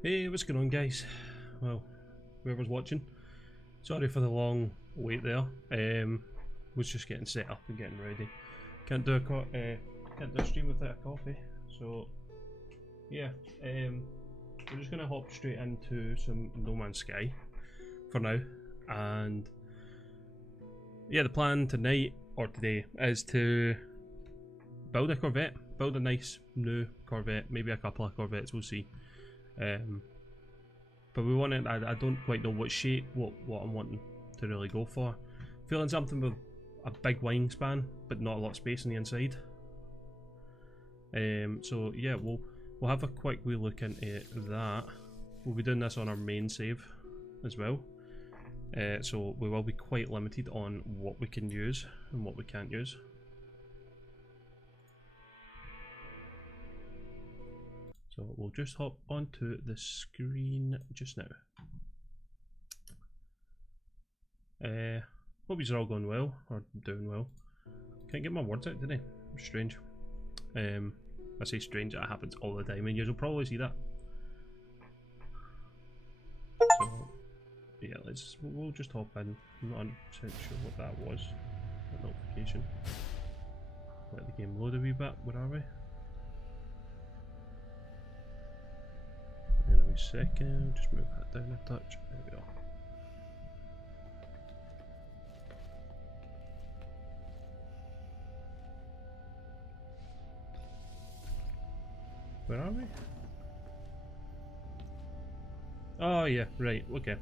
Hey, what's going on, guys? Well, whoever's watching, sorry for the long wait there. Was just getting set up and getting ready. Can't do a stream without a coffee. So yeah, we're just gonna hop straight into some No Man's Sky for now. And yeah, the plan tonight or today is to build a Corvette, build a nice new Corvette, maybe a couple of Corvettes. We'll see. But we want it. I don't quite know what shape, what I'm wanting to really go for. Feeling something with a big wingspan, but not a lot of space on the inside. So yeah, we'll have a quick wee look into that. We'll be doing this on our main save as well. So we will be quite limited on what we can use and what we can't use. So we'll just hop onto the screen just now. Hope you're all going well, or doing well. Can't get my words out today. Strange. I say strange, that happens all the time, and you'll probably see that. So yeah, we'll just hop in. I'm not 100% sure what that was. That notification. Let the game load a wee bit. Where are we? In a wee second, just move that down a touch. There we go. Where are we? Oh yeah, right, okay.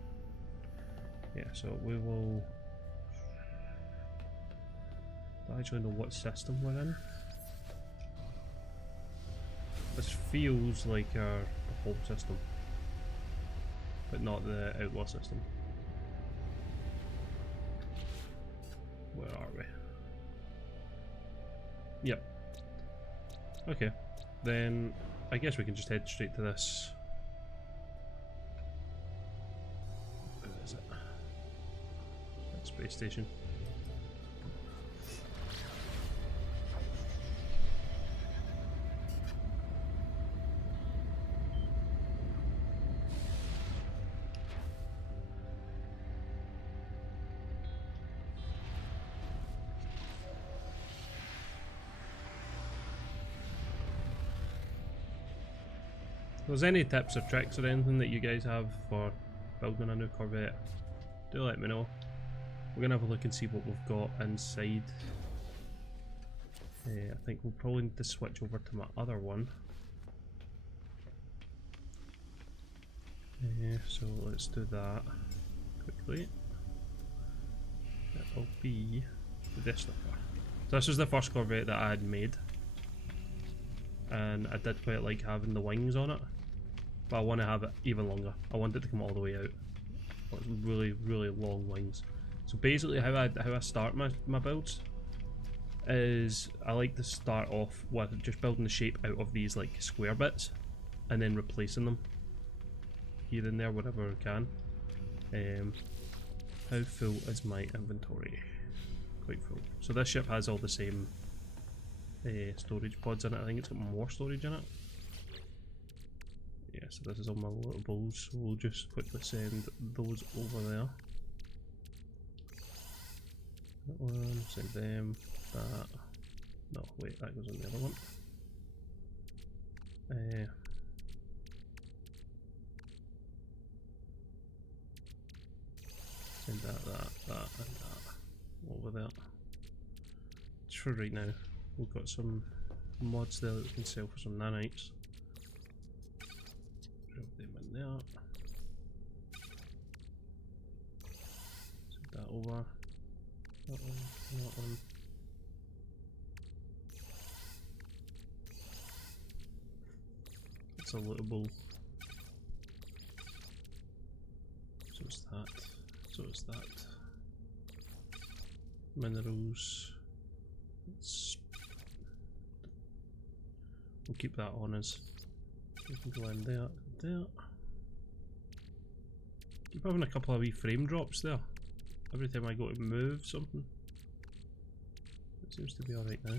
Yeah, so we will... I don't actually know what system we're in. This feels like our home system, but not the outlaw system. Where are we? Yep. Okay, then I guess we can just head straight to this. Where is it? That space station. If there's any tips or tricks or anything that you guys have for building a new Corvette, do let me know. We're gonna have a look and see what we've got inside. I think we'll probably need to switch over to my other one. So let's do that quickly. That'll be this stuff. So this was the first Corvette that I had made, and I did quite like having the wings on it. But I want to have it even longer. I want it to come all the way out. It's really, really long wings. So basically how I start my builds is I like to start off with just building the shape out of these like square bits and then replacing them here and there wherever I can. How full is my inventory? Quite full. So this ship has all the same storage pods in it. I think it's got more storage in it. Yeah, so this is all my little balls, so we'll just quickly send those over there. That one, send them, that. No, wait, that goes on the other one. Send that, and that over there. Just for right now, we've got some mods there that we can sell for some nanites. Drop them in there. Send that over. That one, that one. It's a lootable. So it's that. So it's that. Minerals. We'll keep that on us. We can go in there, there. Keep having a couple of wee frame drops there. Every time I go to move something. It seems to be alright now.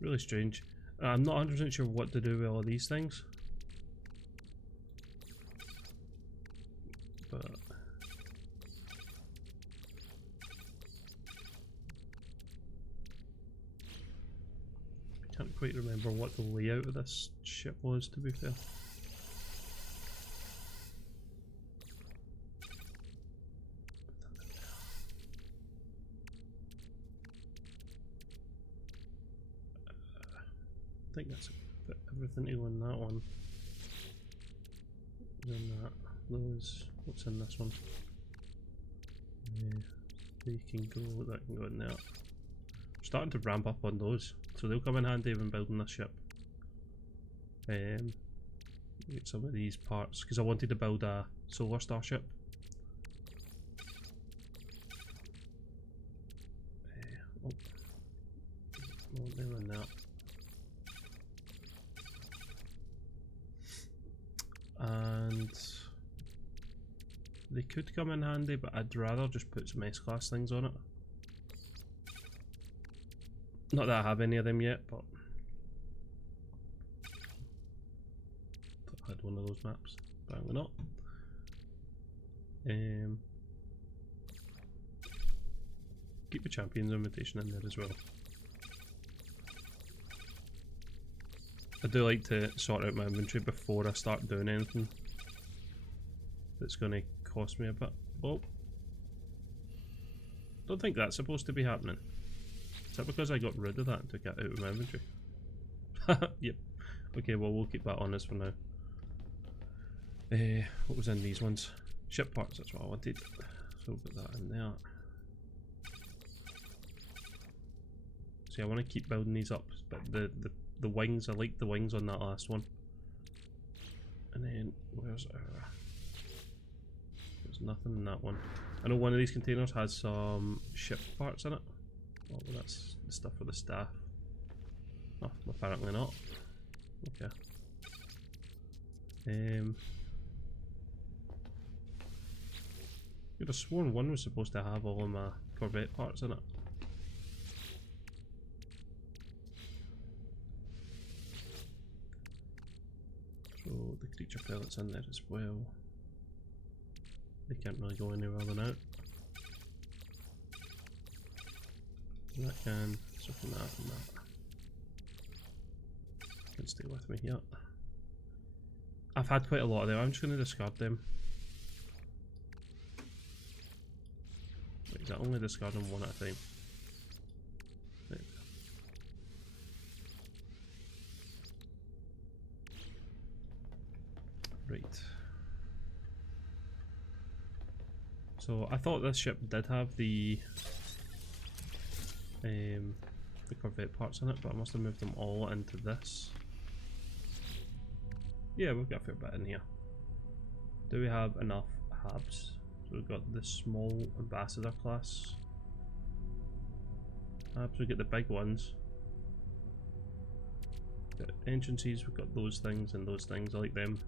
Really strange. I'm not 100% sure what to do with all of these things. but I can't quite remember what the layout of this ship was, to be fair. I think that's everything to go in that one. Then that, those, what's in this one? They can go, that can go in there. I'm starting to ramp up on those, so they'll come in handy when building this ship. Get some of these parts, because I wanted to build a solar starship. Oh, nail in that. And they could come in handy, but I'd rather just put some S-class things on it. Not that I have any of them yet, but I had one of those maps. Apparently not. Keep the Champions invitation in there as well. I do like to sort out my inventory before I start doing anything that's going to cost me a bit. Oh, don't think that's supposed to be happening. Is that because I got rid of that and took it out of my inventory? Yep. Okay, well we'll keep that on us for now. What was in these ones? Ship parts, that's what I wanted. So we'll put that in there. See, I want to keep building these up, but the wings, I like the wings on that last one. And then, where's our... There's nothing in that one. I know one of these containers has some ship parts in it. Oh, well, that's the stuff for the staff. Oh, apparently not. Okay. You'd have sworn one was supposed to have all of my Corvette parts in it. So the creature pellets in there as well. They can't really go anywhere than out. That can, so from that and that. Can stay with me here. I've had quite a lot of them, I'm just going to discard them. Wait, is that only discarding one at a time? Right. So I thought this ship did have the Corvette parts in it, but I must have moved them all into this. Yeah, we've got a fair bit in here. Do we have enough hubs? So we've got the small ambassador class hubs, we've got the big ones. Got entrances, we've got those things and those things, I like them.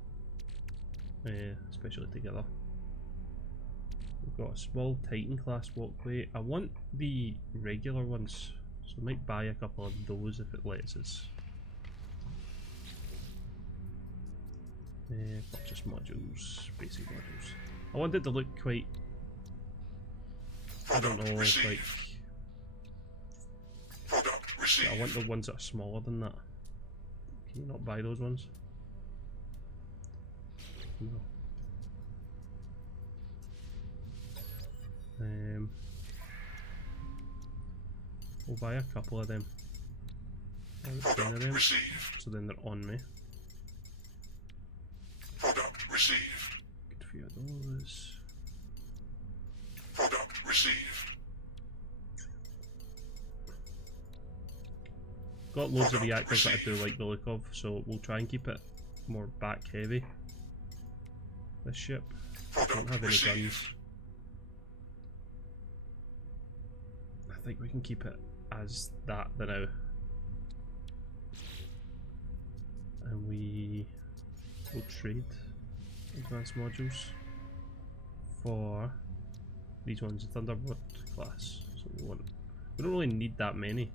Especially together. We've got a small Titan class walkway. I want the regular ones, so I might buy a couple of those if it lets us. Purchase modules, basic modules. I want it to look quite, I don't know, like, I want the ones that are smaller than that. Can you not buy those ones? No. We'll buy a couple of them. 10 of them, so then they're on me. Product received. Get a few of those. Product received. Got loads of reactors that I do like the look of, so we'll try and keep it more back heavy. This ship don't have any guns. I think we can keep it as that for now. And we will trade advanced modules for these ones, Thunderbird class. So we don't really need that many.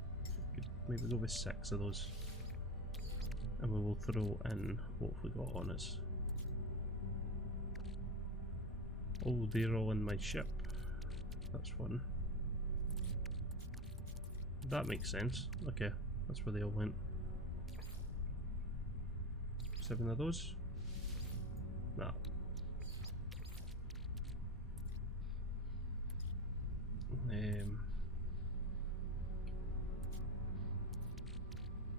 We could maybe go with 6 of those. And we will throw in what we got on us. Oh, they're all in my ship. That's fun. That makes sense. Okay, that's where they all went. 7 of those? Nah.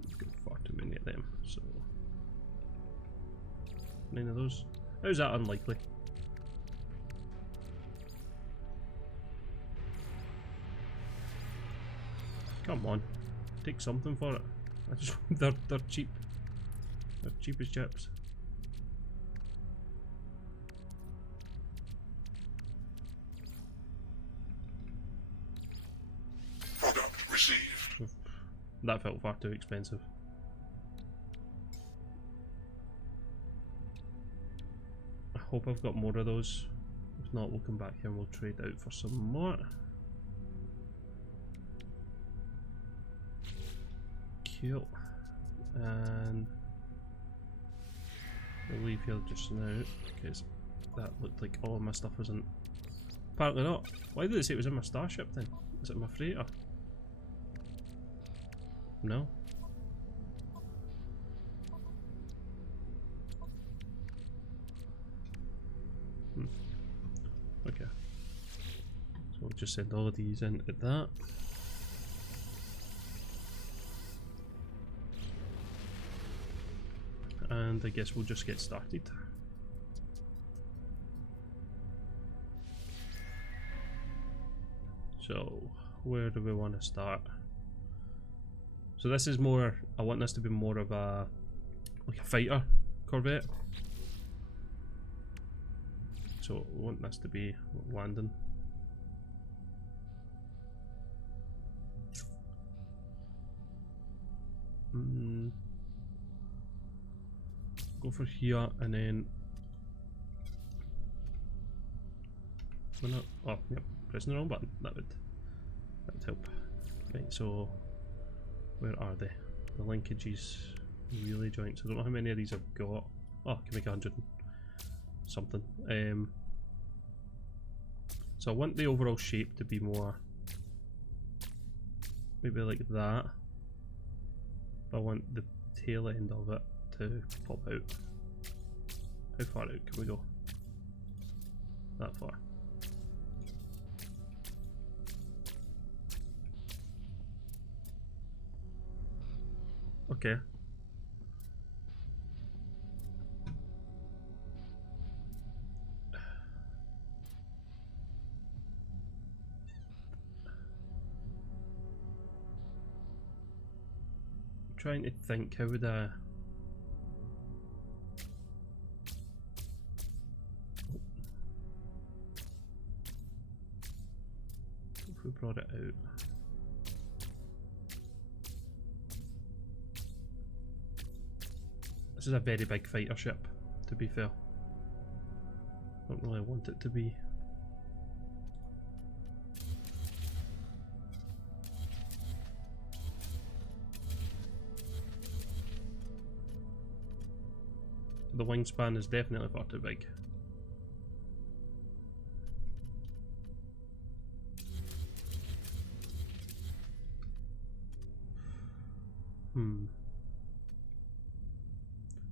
I've got far too many of them, so 9 of those. How's that unlikely? Come on, take something for it. I just they're cheap. They're cheap as chips. Product received. That felt far too expensive. I hope I've got more of those. If not, we'll come back here and we'll trade out for some more. Cool. And we'll leave here just now because that looked like all of my stuff wasn't. Apparently not. Why did it say it was in my starship then? Is it my freighter? No. Okay. So we'll just send all of these in at that. And I guess we'll just get started. So, where do we want to start? So this is more, I want this to be more of a, like a fighter Corvette. So we want this to be landing. Go for here and then oh yep, pressing the wrong button. That would help. Right, so where are they? The linkages really joints. I don't know how many of these I've got. Oh, I can make 100 and something. So I want the overall shape to be more maybe like that. But I want the tail end of it to pop out. How far out can we go? That far. Okay. I'm trying to think, how would I... If we brought it out... This is a very big fighter ship, to be fair. Don't really want it to be. The wingspan is definitely far too big.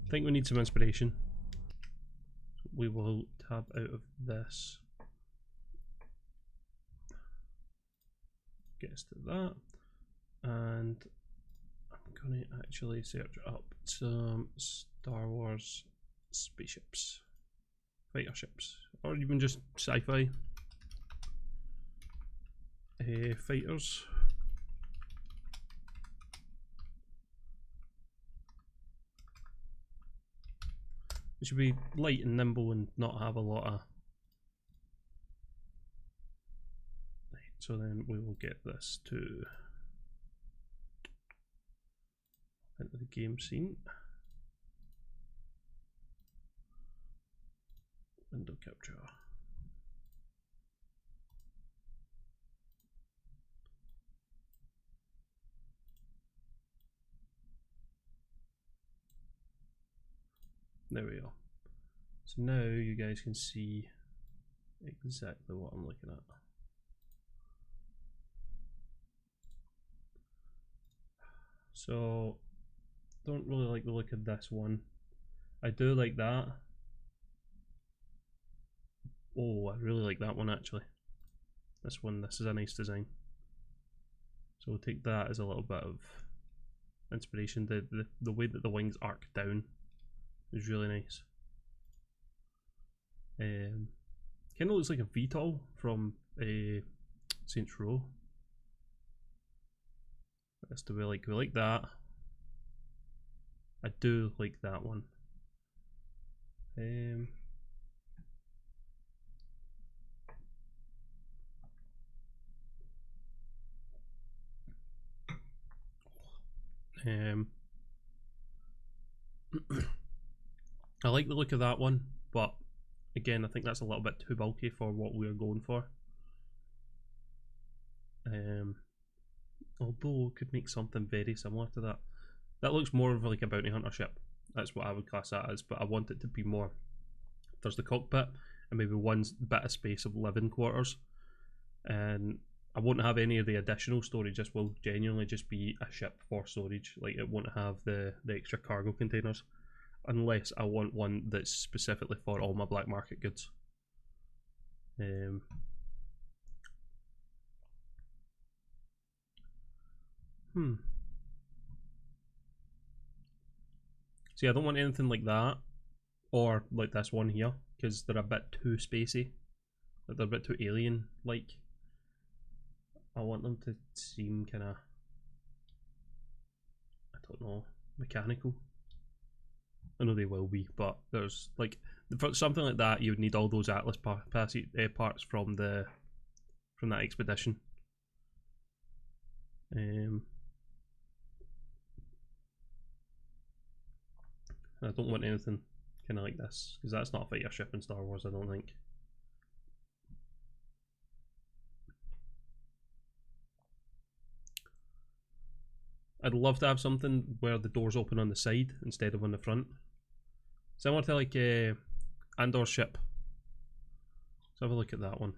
I think we need some inspiration. We will tab out of this. Get us to that. And I'm going to actually search up some Star Wars spaceships. Fighter ships. Or even just sci-fi. Fighters. It should be light and nimble and not have a lot of... Right, so then we will get this to into the game scene. Window capture. There we go. So now you guys can see exactly what I'm looking at. So, don't really like the look of this one. I do like that. Oh, I really like that one actually. This one, this is a nice design. So we'll take that as a little bit of inspiration. The way that the wings arc down is really nice. Kind of looks like a VTOL from Saints Row. That's the way we like that. I do like that one. I like the look of that one, but again, I think that's a little bit too bulky for what we're going for. Although could make something very similar to that. That looks more of like a bounty hunter ship. That's what I would class that as, but I want it to be more. There's the cockpit and maybe one bit of space of living quarters, and I won't have any of the additional storage. This will genuinely just be a ship for storage. Like, it won't have the extra cargo containers, unless I want one that's specifically for all my black market goods. See, I don't want anything like that, or like this one here, because they're a bit too spacey. Like, they're a bit too alien-like. I want them to seem kind of, I don't know, mechanical. I know they will be, but there's like, for something like that, you would need all those Atlas parts from that expedition. I don't want anything kind of like this, because that's not a fighter ship in Star Wars, I don't think. I'd love to have something where the doors open on the side instead of on the front. Similar to like Andor's ship. Let's have a look at that one.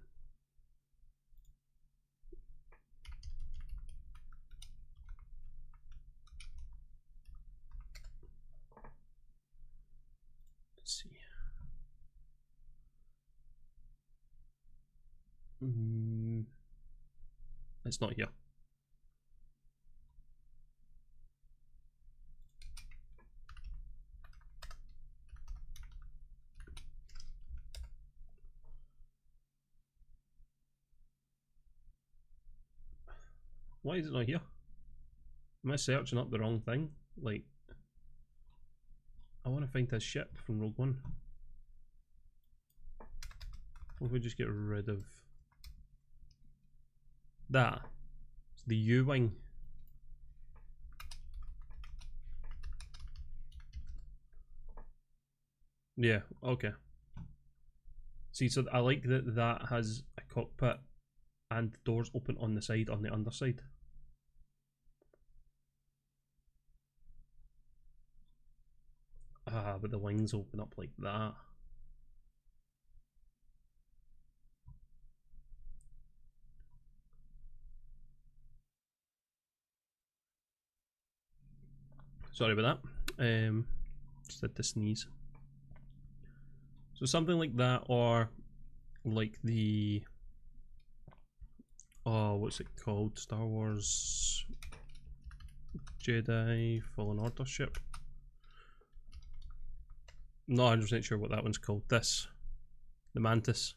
Let's see. It's not here. Why is it not here? Am I searching up the wrong thing? Like, I want to find this ship from Rogue One. What if we just get rid of that? It's the U-wing. Yeah, okay. See, so I like that that has a cockpit and doors open on the side, on the underside. Ah, but the wings open up like that. Sorry about that. Just had to sneeze. So something like that, or like the, oh, what's it called? Star Wars Jedi Fallen Order ship. I'm not 100% sure what that one's called. This, the Mantis.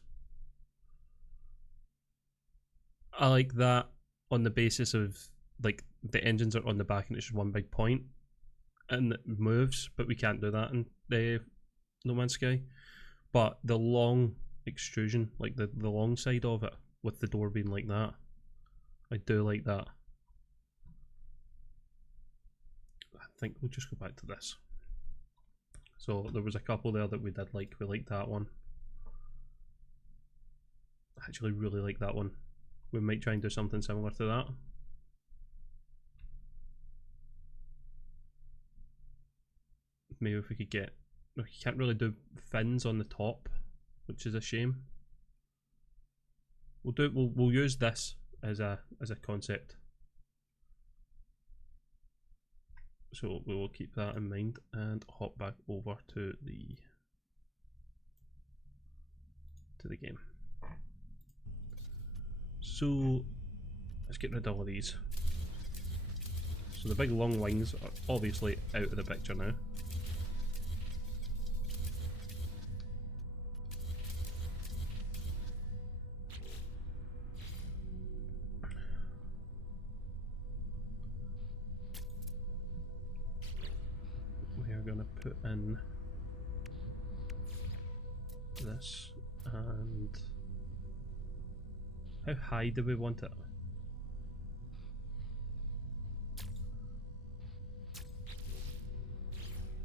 I like that on the basis of, like, the engines are on the back and it's just one big point and it moves, but we can't do that in No Man's Sky. But the long extrusion, like the long side of it, with the door being like that, I do like that. I think we'll just go back to this. So there was a couple there that we did like. We liked that one. I actually really like that one. We might try and do something similar to that. Maybe if we could get, you can't really do fins on the top, which is a shame. We'll use this as a concept. So we will keep that in mind and hop back over to the game. So let's get rid of all of these. So the big long wings are obviously out of the picture now. We are going to put in this, and how high do we want it?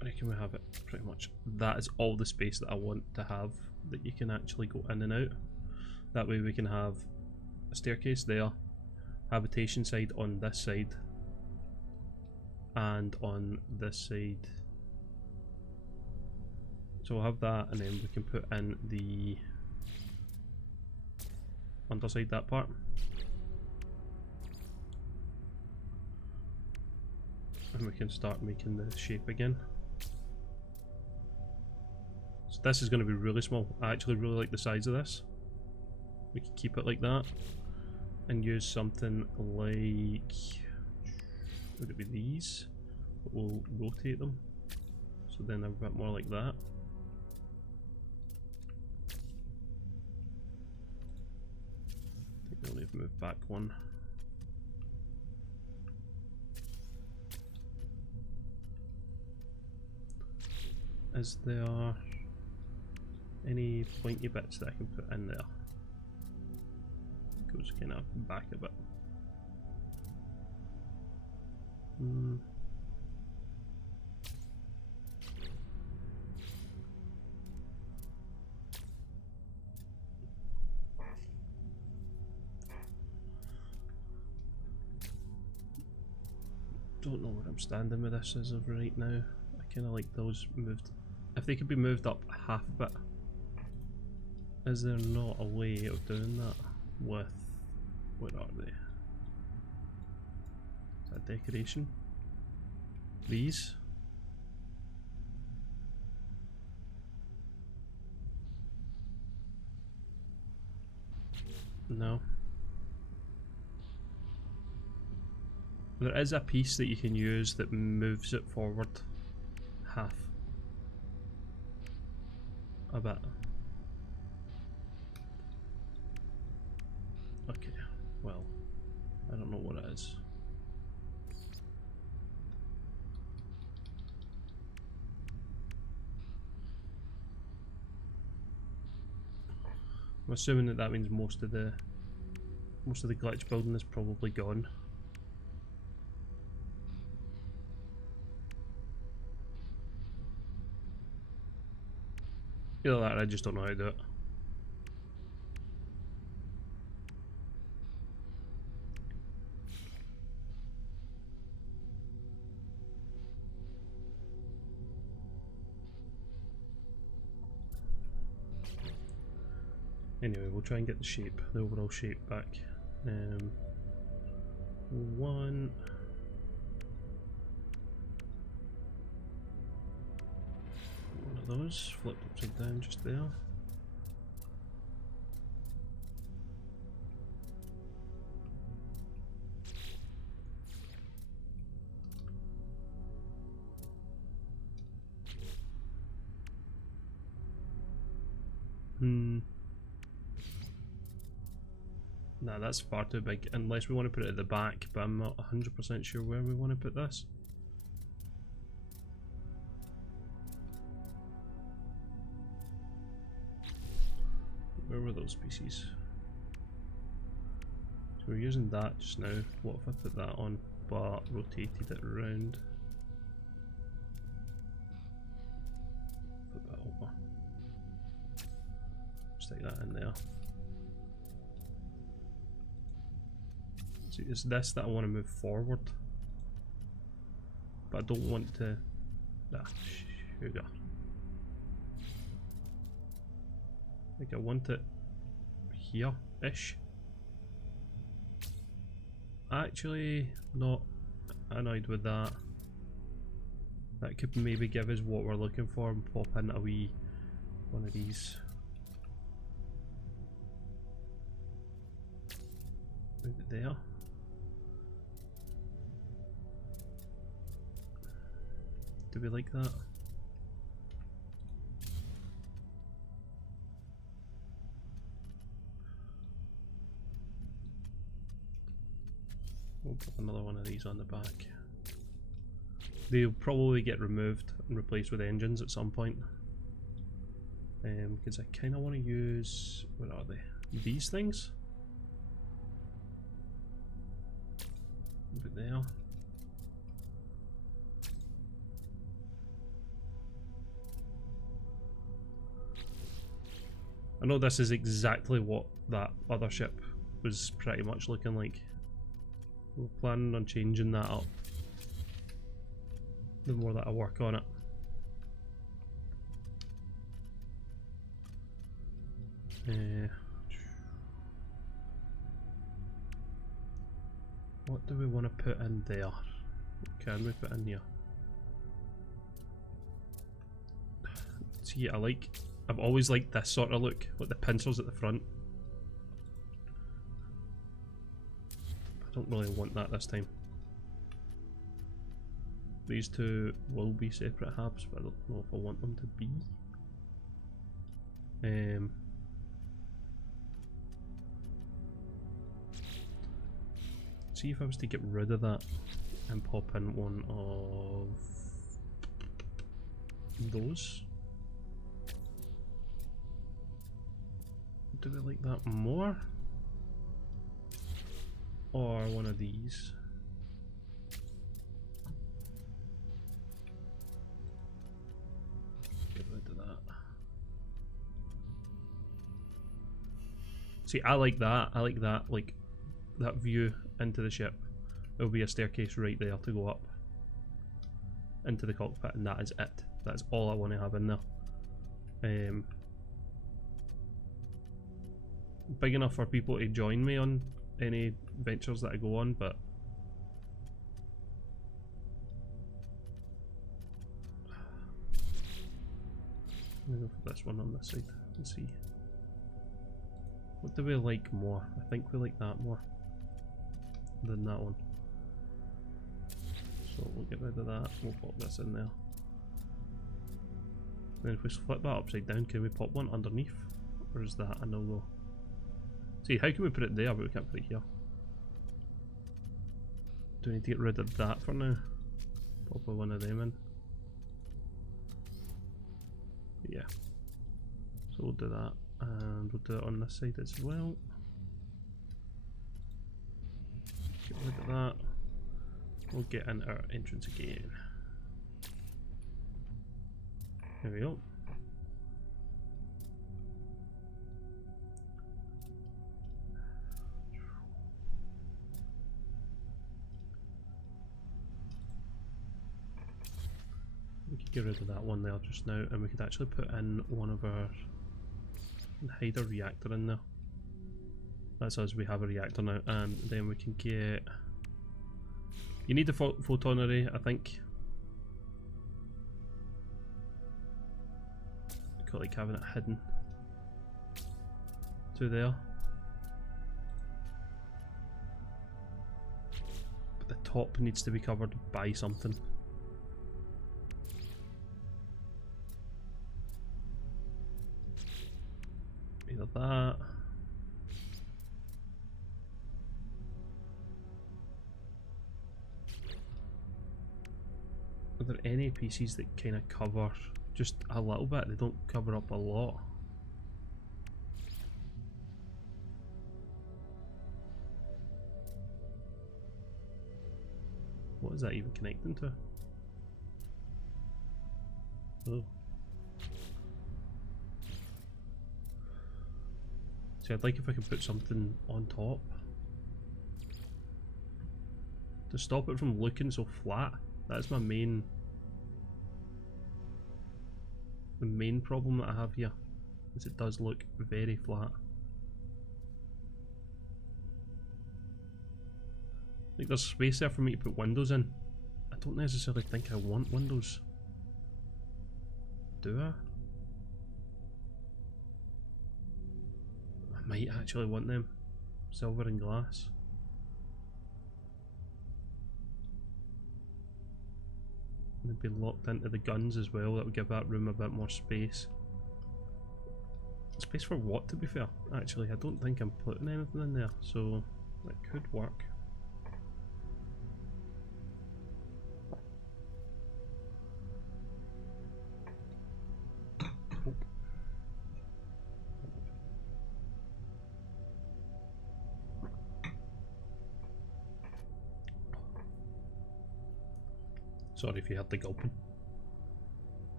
I reckon we have it pretty much. That is all the space that I want to have that you can actually go in and out. That way we can have a staircase there, habitation side on this side, and on this side. So we'll have that, and then we can put in the underside, that part. And we can start making the shape again. So this is going to be really small. I actually really like the size of this. We can keep it like that and use something like, would it be these? But we'll rotate them, so then a bit more like that. I think we'll need to move back one. Is there any pointy bits that I can put in there? Goes kind of back a bit. Don't know where I'm standing with this as of right now. I kind of like those moved. If they could be moved up half a bit. Is there not a way of doing that with, where are they? Is that decoration? These? No. There is a piece that you can use that moves it forward half a bit. Okay, well, I don't know what it is. I'm assuming that means most of the glitch building is probably gone. Either that or I just don't know how to do it. Anyway, we'll try and get the shape, the overall shape back. One of those flipped upside down just there. Nah, that's far too big, unless we want to put it at the back, but I'm not 100% sure where we want to put this. Where were those pieces? So we're using that just now. What if I put that on, but rotated it around? Put that over. Stick that in there. See, it's this that I want to move forward, but I don't want to. Sugar. Like I want it here-ish. Actually, not annoyed with that. That could maybe give us what we're looking for and pop in a wee one of these. Move it there. Do we like that? We'll put another one of these on the back. They'll probably get removed and replaced with engines at some point. Because I kind of want to use, what are they? These things? Move it there. I know this is exactly what that other ship was pretty much looking like. We're planning on changing that up the more that I work on it. What do we want to put in there? What can we put in here? See, I've always liked this sort of look, like the pincers at the front. I don't really want that this time. These two will be separate halves, but I don't know if I want them to be. See if I was to get rid of that and pop in one of those. Do we like that more? Or one of these? Get rid of that. See, I like that. I like that, like that view into the ship. There'll be a staircase right there to go up into the cockpit, and that is it. That's all I want to have in there. Big enough for people to join me on any ventures that I go on, but I'm gonna go for this one on this side and see. What do we like more? I think we like that more than that one. So we'll get rid of that, we'll pop this in there. Then if we flip that upside down, can we pop one underneath? Or is that a no-go? See, how can we put it there but we can't put it here? Do we need to get rid of that for now? Pop one of them in. Yeah. So we'll do that, and we'll do it on this side as well. Get rid of that. We'll get in our entrance again. There we go. We could get rid of that one there just now, and we could actually put in one of our, and hide a reactor in there. That's us, we have a reactor now, and then we can get, you need the photon array, I think. Got like having it hidden to there. But the top needs to be covered by something. Either that. Are there any pieces that kind of cover just a little bit? They don't cover up a lot. What is that even connecting to? Oh. See, I'd like if I could put something on top to stop it from looking so flat. That's my main problem that I have here, is it does look very flat. Like there's space there for me to put windows in. I don't necessarily think I want windows. Do I? I might actually want them. Silver and glass. They'd be locked into the guns as well. That would give that room a bit more space. Space for what, to be fair? Actually, I don't think I'm putting anything in there, so that could work. Oh. Sorry if you had the gulping.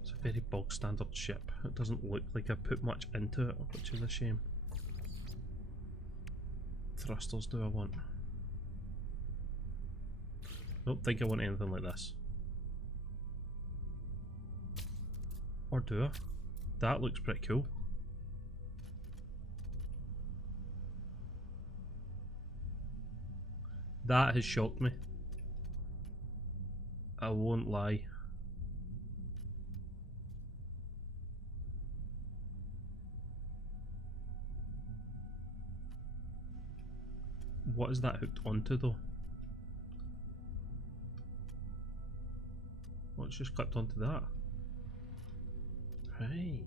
It's a very bog standard ship. It doesn't look like I put much into it, which is a shame. Thrusters do I want? Don't think I want anything like this. Or do I? That looks pretty cool. That has shocked me. I won't lie. What is that hooked onto though? Oh, it's just clipped onto that. Right.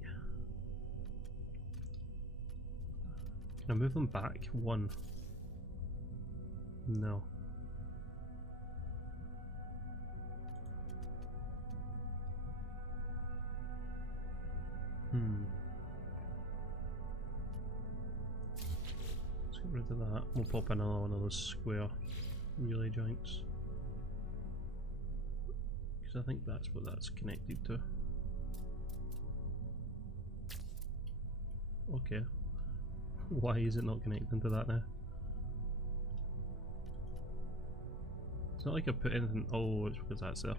Can I move them back? One. No. Let's get rid of that. We'll pop another one of those square relay joints. Because I think that's what that's connected to. Okay. Why is it not connecting to that now? It's not like I put anything. Oh, it's because that's there.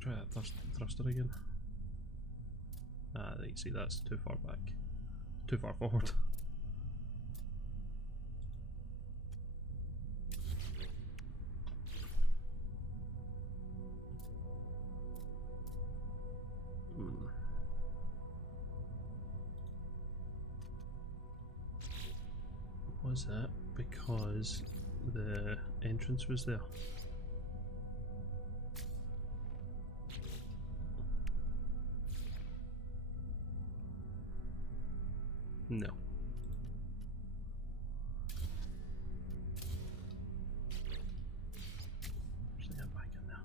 Try that thruster again. Ah, you see, that's too far back. Too far forward. Was that because the entrance was there? No. Just get back in there.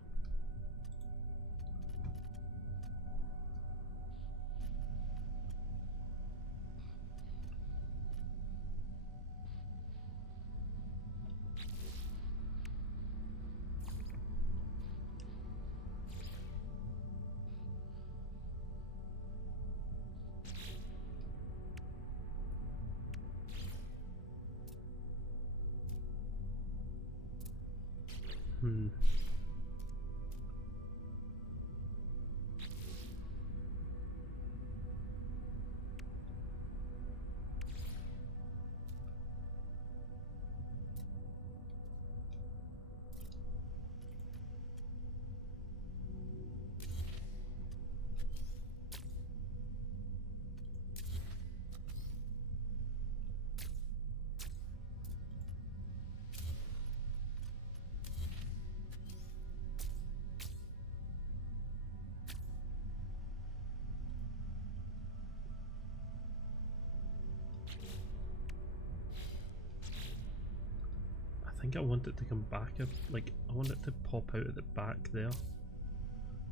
I think I want it to come back, like, I want it to pop out at the back there.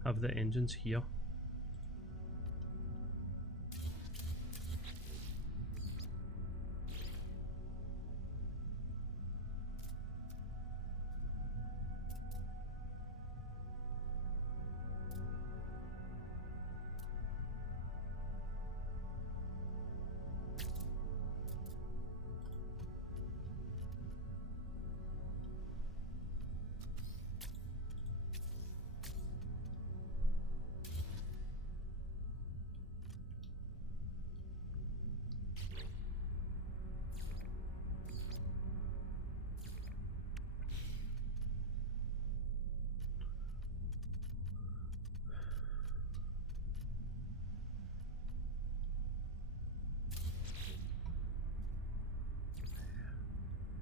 Have the engines here.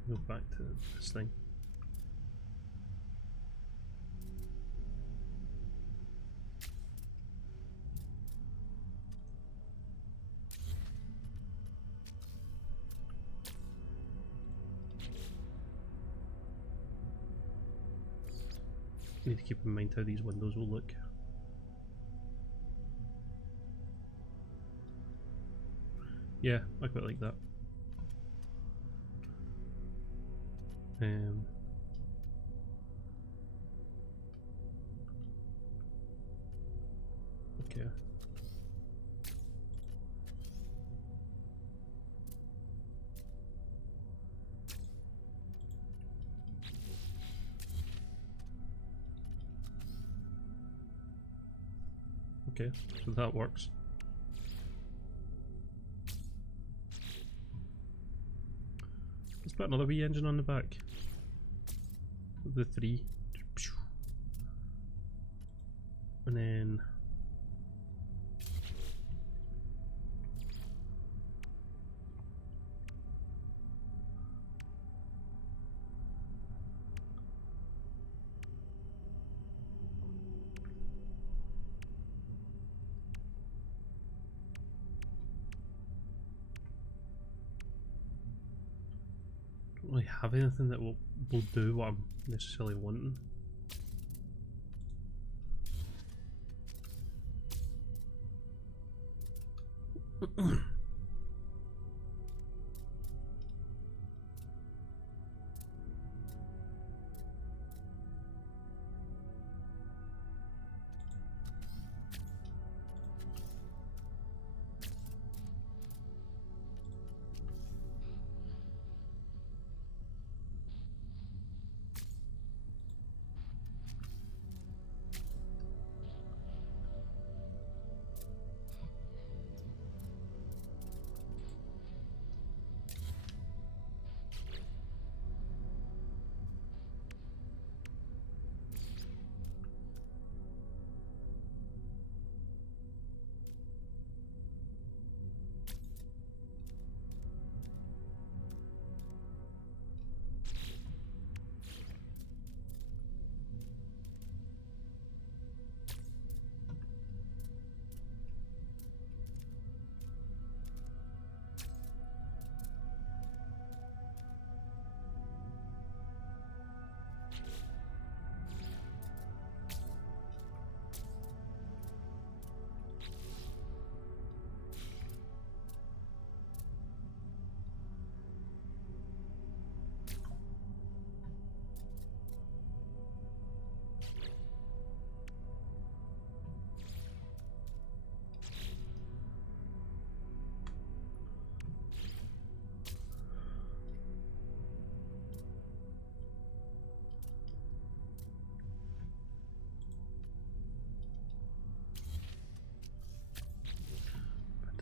Go back to this thing. Need to keep in mind how these windows will look. Yeah, I quite like that. Okay. Okay, so that works. Let's put another wee engine on the back. The 3. And then don't really have anything that will do what I'm necessarily wanting.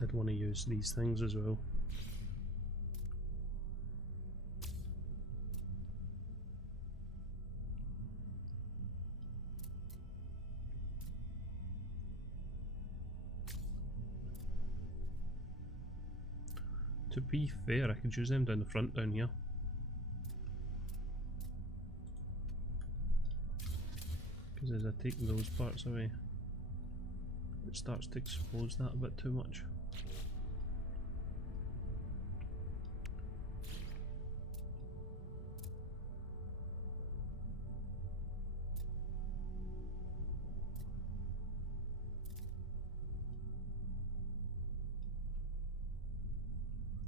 I did want to use these things as well. To be fair, I could use them down the front down here. Because as I take those parts away, it starts to expose that a bit too much.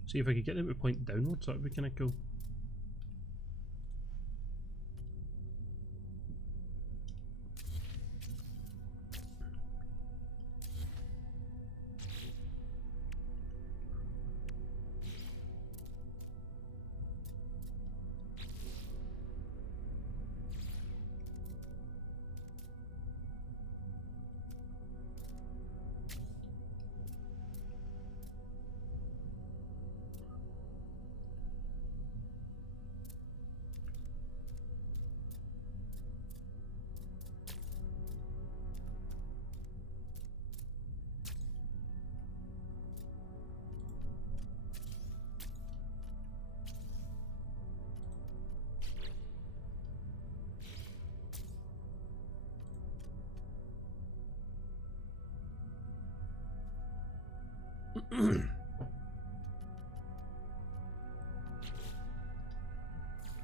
See if I could get them to point downwards, that would be kind of cool.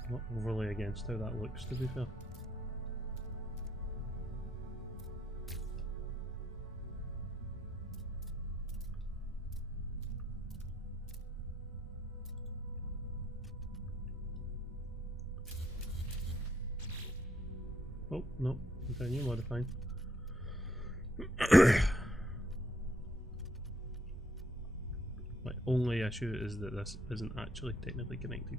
Not overly against how that looks, to be fair. Oh, no, continue modifying. My only issue is that this isn't actually technically connected.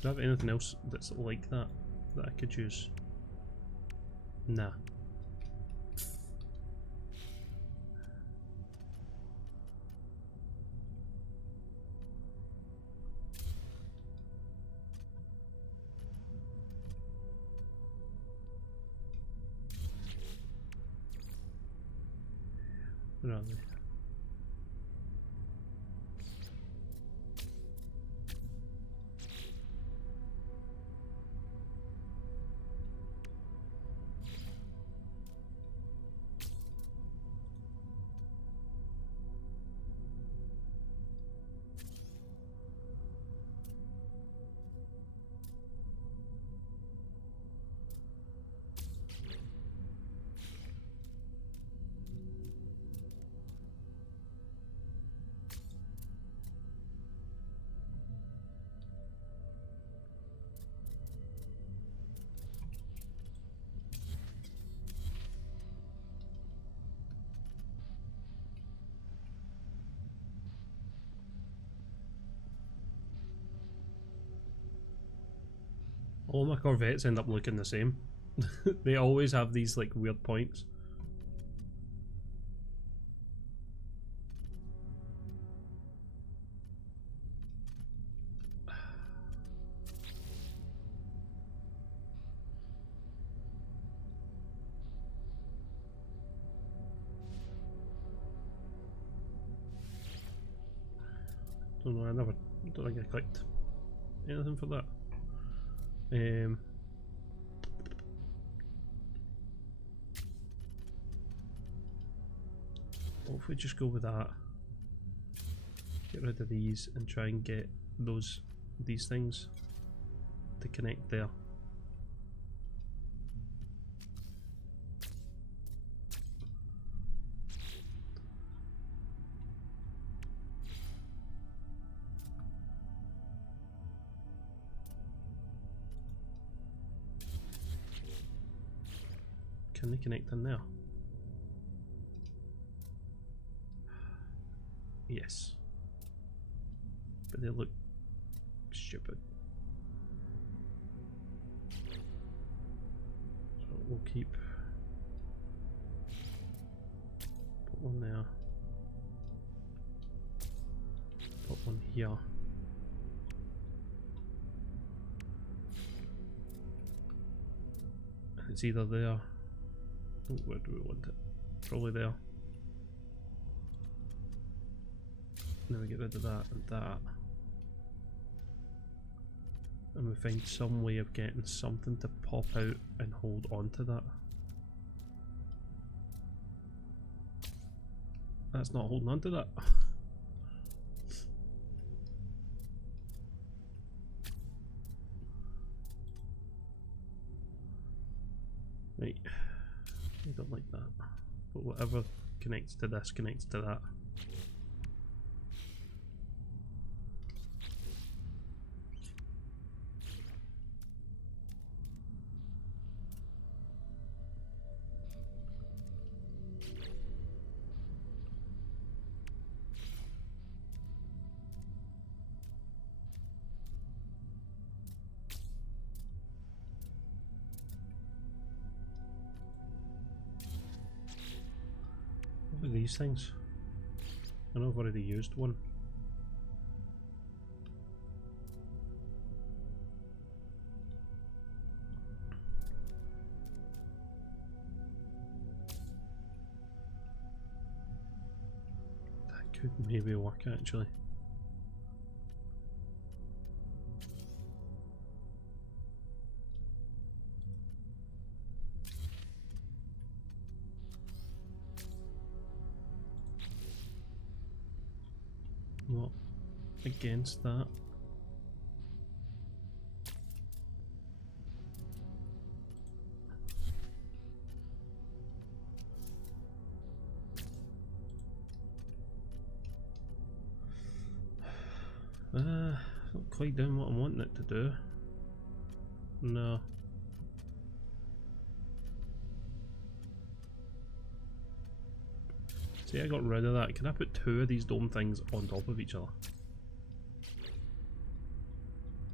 Do I have anything else that's like that I could use? Nah. Where are they? All my Corvettes end up looking the same. They always have these like weird points. Don't know, don't think I clicked anything for that. What if we just go with that? Get rid of these and try and get these things to connect there. Can they connect in there? Yes. But they look stupid. So we'll keep. Put one there. Put one here. And it's either there. Oh, where do we want it? Probably there. Then we get rid of that and that. And we find some way of getting something to pop out and hold on to that. That's not holding on to that. Right. I don't like that. But whatever connects to this connects to that. What are these things? I know I've already used one. That could maybe work actually. What against that? Not quite doing what I wanting it to do. No. See, I got rid of that. Can I put two of these dome things on top of each other?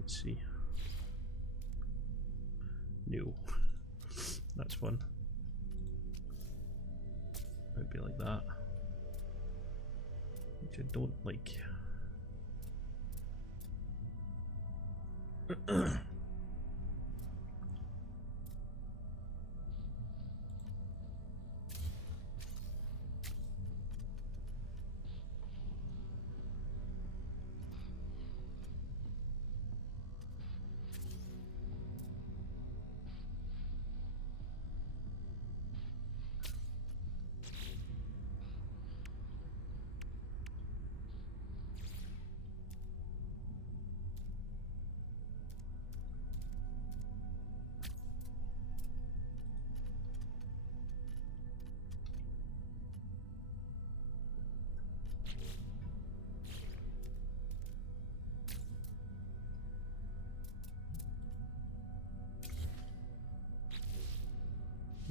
Let's see. No. That's fun. Might be like that. Which I don't like.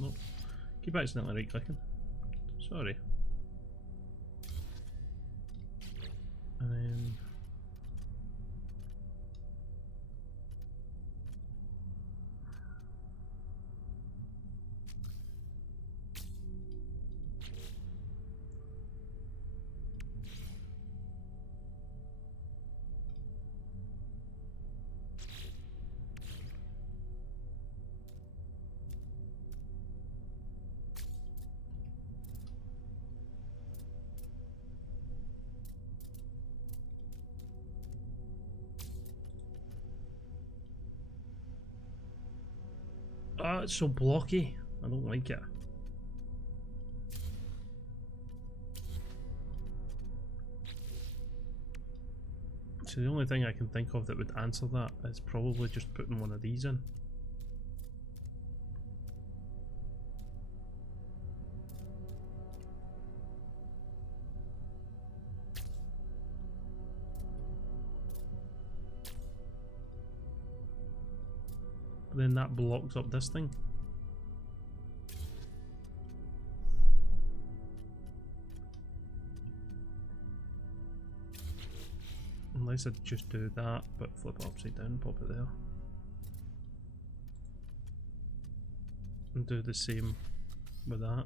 Nope. Keep accidentally right clicking. Sorry. And then oh, it's so blocky. I don't like it. So the only thing I can think of that would answer that is probably just putting one of these in. But then that blocks up this thing. Unless I just do that, but flip it upside down, pop it there. And do the same with that.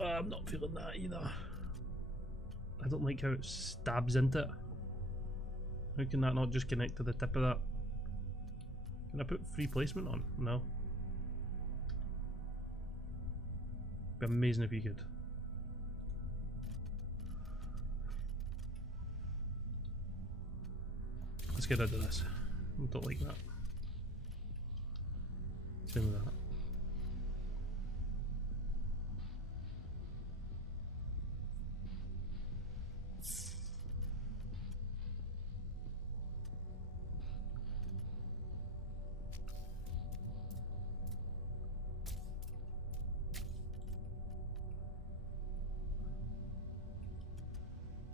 I'm not feeling that either. I don't like how it stabs into it. How can that not just connect to the tip of that? Can I put free placement on? No. Be amazing if you could. Let's get rid of this. I don't like that. Same with that.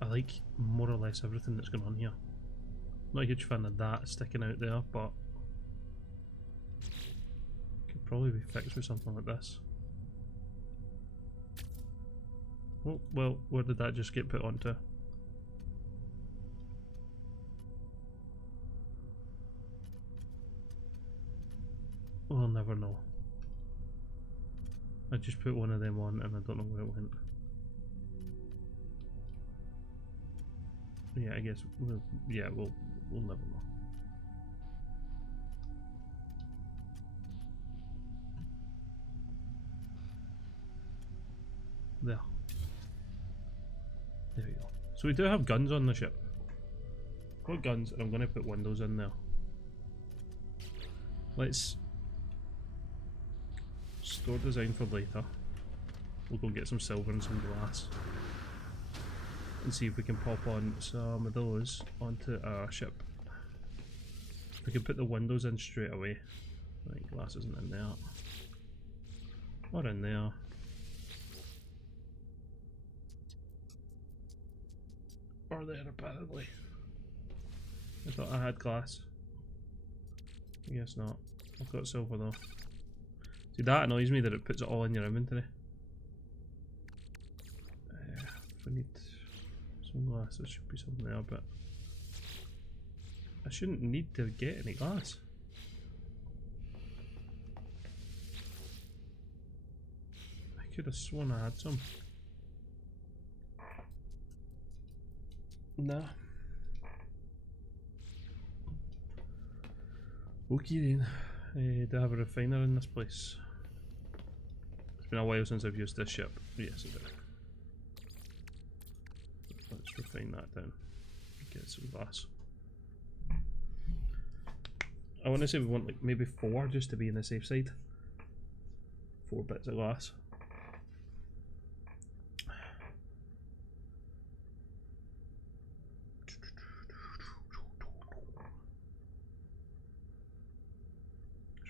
I like more or less everything that's going on here. Not a huge fan of that sticking out there, but could probably be fixed with something like this. Oh, well, where did that just get put onto? We'll never know. I just put one of them on and I don't know where it went. Yeah, I guess we'll never know. There. There we go. So we do have guns on the ship. Got guns, and I'm going to put windows in there. Let's store design for later. We'll go get some silver and some glass. And see if we can pop on some of those onto our ship. We can put the windows in straight away. I think glass isn't in there. Or in there. Or there apparently. I thought I had glass. I guess not. I've got silver though. See, that annoys me that it puts it all in your inventory. If we need some glass, there should be something there, but I shouldn't need to get any glass. I could have sworn I had some. Nah. Okay then. Do I have a refiner in this place? It's been a while since I've used this ship. Yes, I do. Let's refine that down. Get some glass. I want to say we want like maybe 4 just to be on the safe side. 4 bits of glass.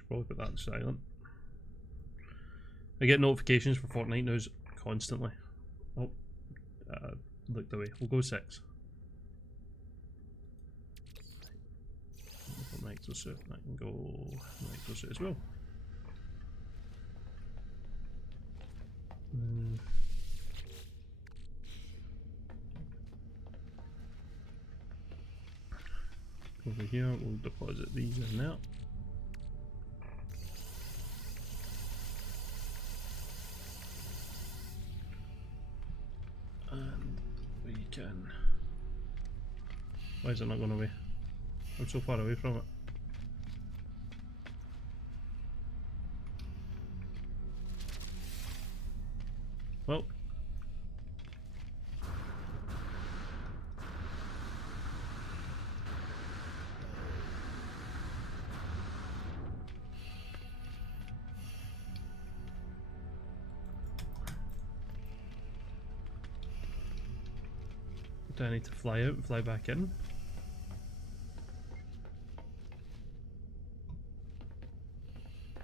Probably put that in silent. I get notifications for Fortnite news constantly. Oh, looked away. We'll go 6. Exosuit. That can go exosuit as well. Over here, we'll deposit these in there. And we can. Why is it not going away? I'm so far away from it. Well. Do I need to fly out and fly back in?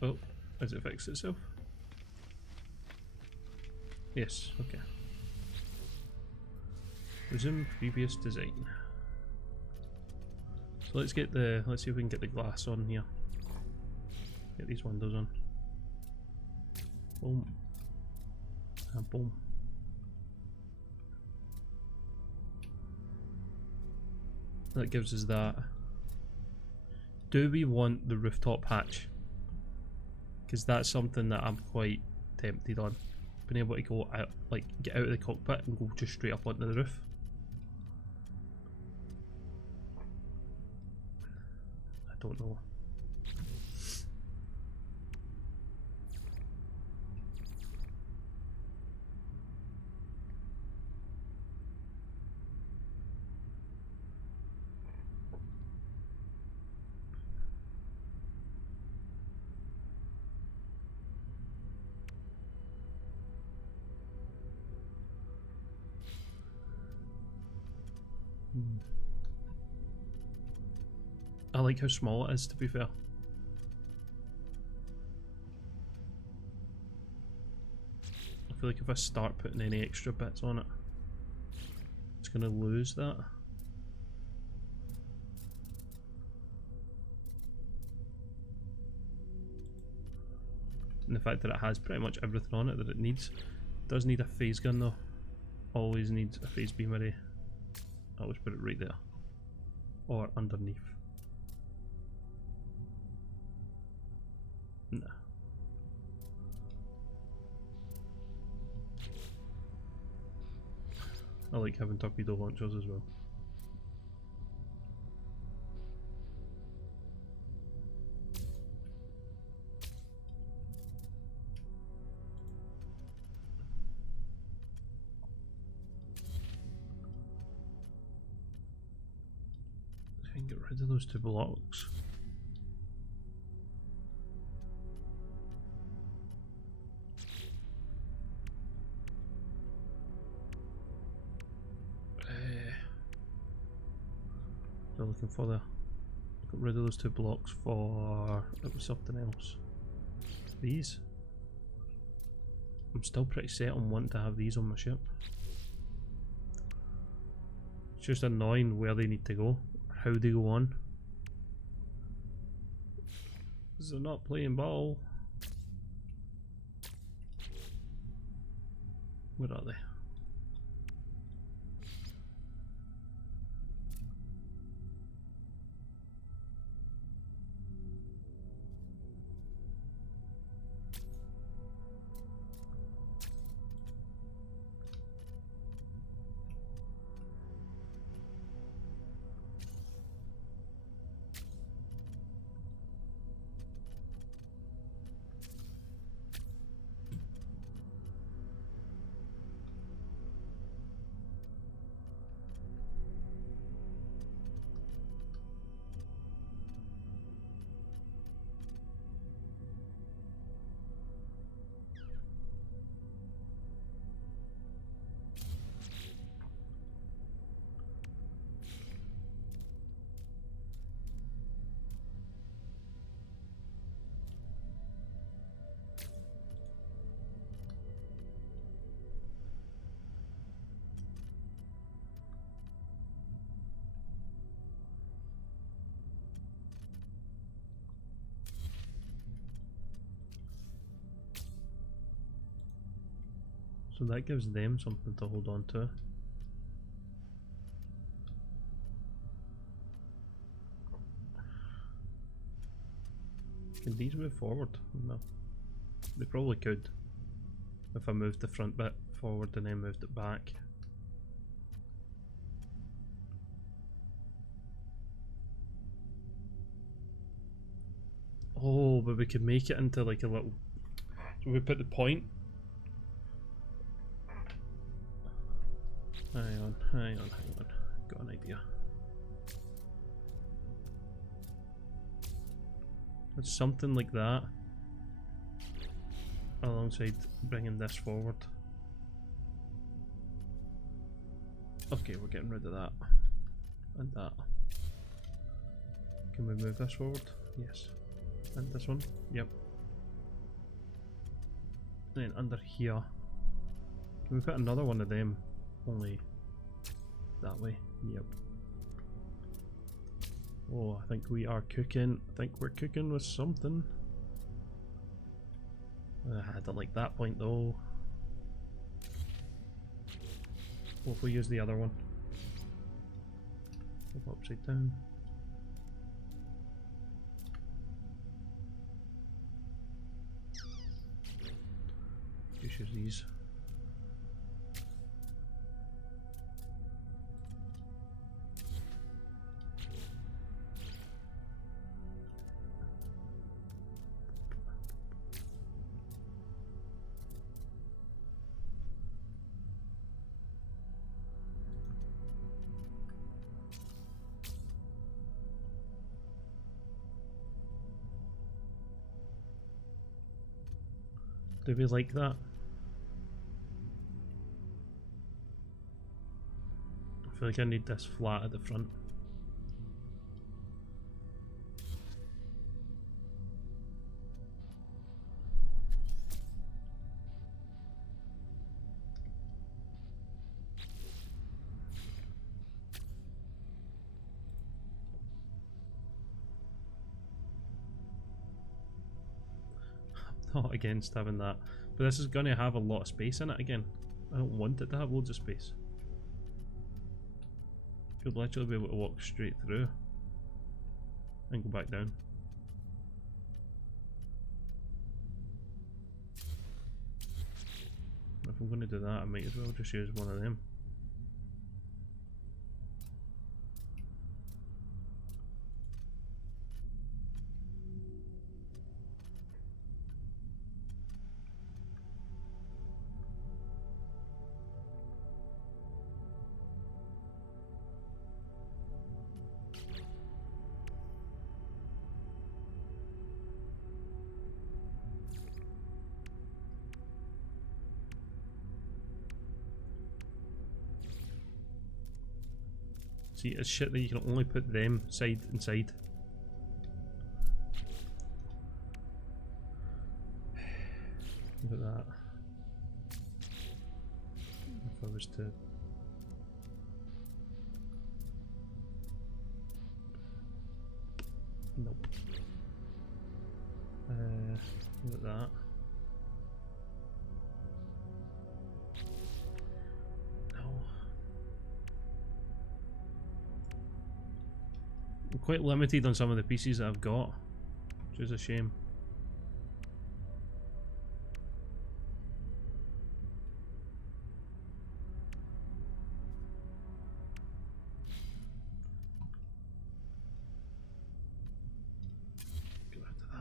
Oh, has it fixed itself? Yes, okay. Resume previous design. So let's see if we can get the glass on here. Get these windows on. Boom. And boom. That gives us that. Do we want the rooftop hatch? Because that's something that I'm quite tempted on. Being able to go out, like get out of the cockpit and go just straight up onto the roof. I don't know. I like how small it is, to be fair. I feel like if I start putting any extra bits on it, it's going to lose that. And the fact that it has pretty much everything on it that it needs. It does need a phase gun though. Always needs a phase beam array. I always put it right there. Or underneath. Nah. I like having torpedo launchers as well. Try and get rid of those 2 blocks. They're looking for the. Got rid of those 2 blocks for. It was something else. These. I'm still pretty set on wanting to have these on my ship. It's just annoying where they need to go, how they go on. They're not playing ball. Where are they? So that gives them something to hold on to. Can these move forward? No. They probably could. If I moved the front bit forward and then moved it back. Oh, but we could make it into like a little... So we put the point. Hang on. Got an idea. It's something like that. Alongside bringing this forward. Okay, we're getting rid of that. And that. Can we move this forward? Yes. And this one? Yep. Then under here. Can we put another one of them? Only that way. Yep. Oh, I think we are cooking. I think we're cooking with something. I don't like that point though. What if we use the other one? Flip upside down. Just use these. Do we like that? I feel like I need this flat at the front. Not against having that, but this is going to have a lot of space in it again. I don't want it to have loads of space. You'll literally be able to walk straight through and go back down. If I'm going to do that, I might as well just use one of them. See, it's shit that you can only put them side and side. Look at that. If I was to... Nope. Look at that. No. I'm quite limited on some of the pieces that I've got, which is a shame. Get rid of that.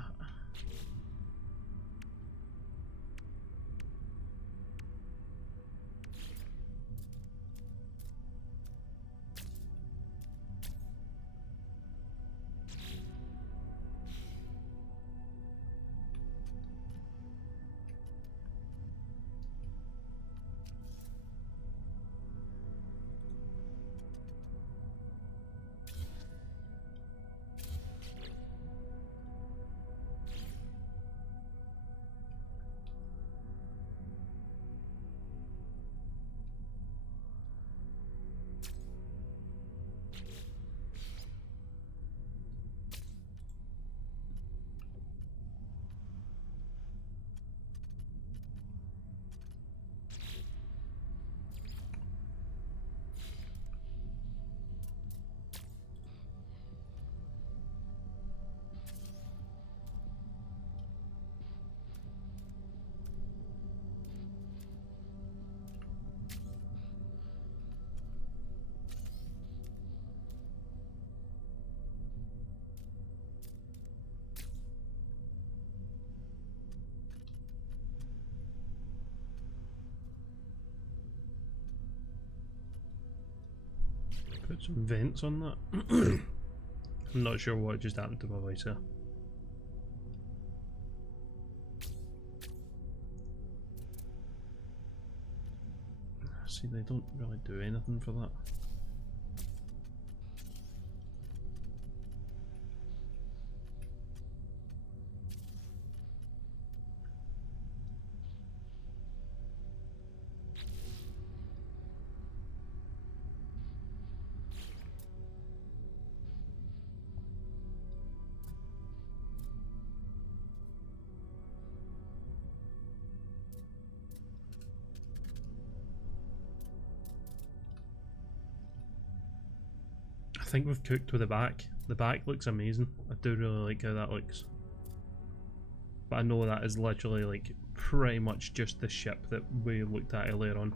Put some vents on that. I'm not sure what just happened to my voice there. See, they don't really do anything for that. I think we've cooked with the back. The back looks amazing. I do really like how that looks. But I know that is literally like pretty much just the ship that we looked at earlier on.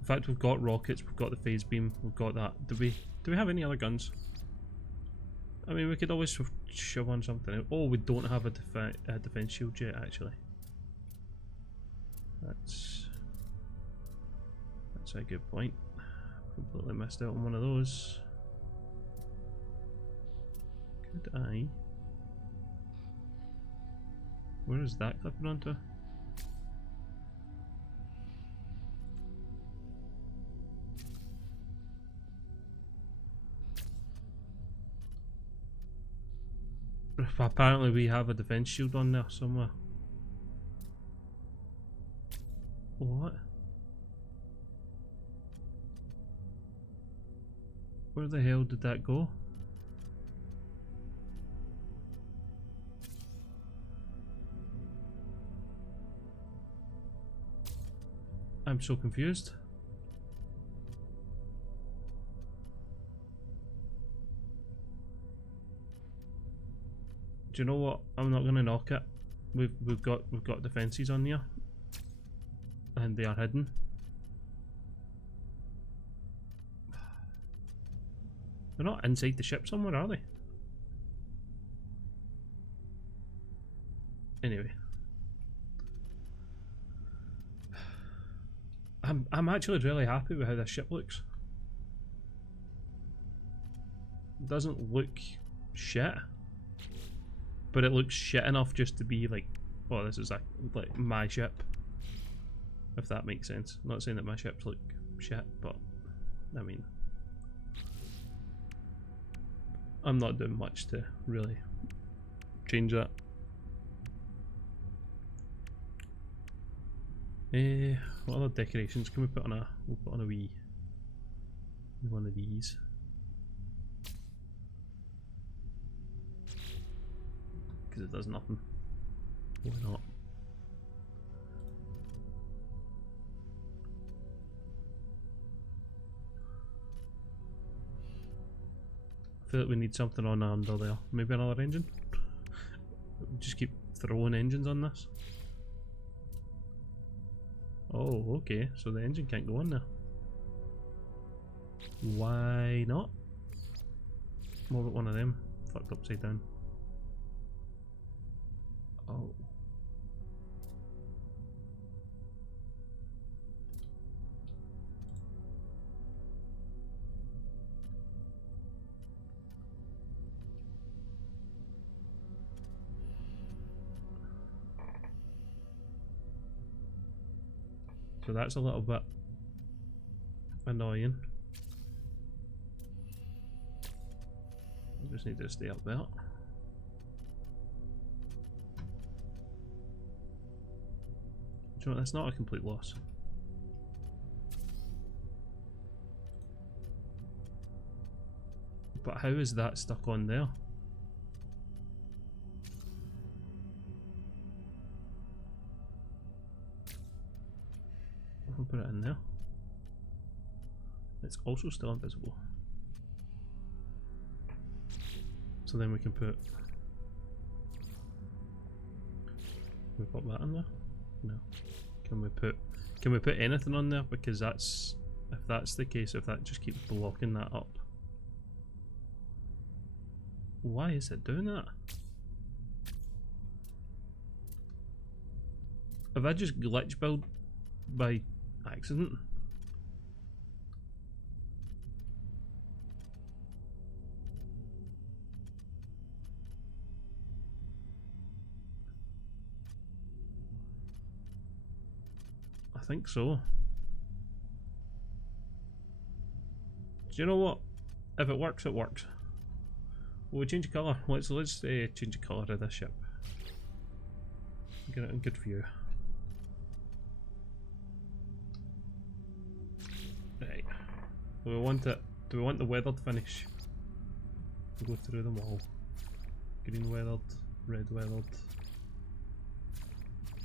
In fact, we've got rockets, we've got the phase beam, we've got that. Do we have any other guns? I mean, we could always shove on something. Oh, we don't have a defense shield yet, actually. That's a good point. Completely missed out on one of those. Could I? Where is that clipping onto? Apparently we have a defense shield on there somewhere. What? Where the hell did that go? I'm so confused. Do you know what? I'm not gonna knock it. We've got defences on here. And they are hidden. They're not inside the ship somewhere, are they? Anyway. I'm actually really happy with how this ship looks. It doesn't look shit. But it looks shit enough just to be like, oh, this is like my ship. if that makes sense. I'm not saying that my ships look shit, but I mean, I'm not doing much to really change that. What other decorations can we put on a? We'll put on a wee one of these. Because it does nothing. Why not? I feel like we need something on under there. Maybe another engine? Just keep throwing engines on this. Oh, okay, so the engine can't go on there. Why not? What about one of them? Fucked upside down. Oh. So that's a little bit annoying. I just need to stay up there. Do you know what? That's not a complete loss. But how is that stuck on there? I'll put it in there. It's also still invisible. So then we can put... Can we put that in there? No. Can we put anything on there? Because that's... If that's the case, if that just keeps blocking that up. Why is it doing that? Have I just glitch build by accident? I think so. Do you know what? If it works, it works. Will we change the colour? Let's change the colour of this ship. Get it in good view. Right. Do we want it? Do we want the weathered finish? We'll go through them all. Green weathered, red weathered,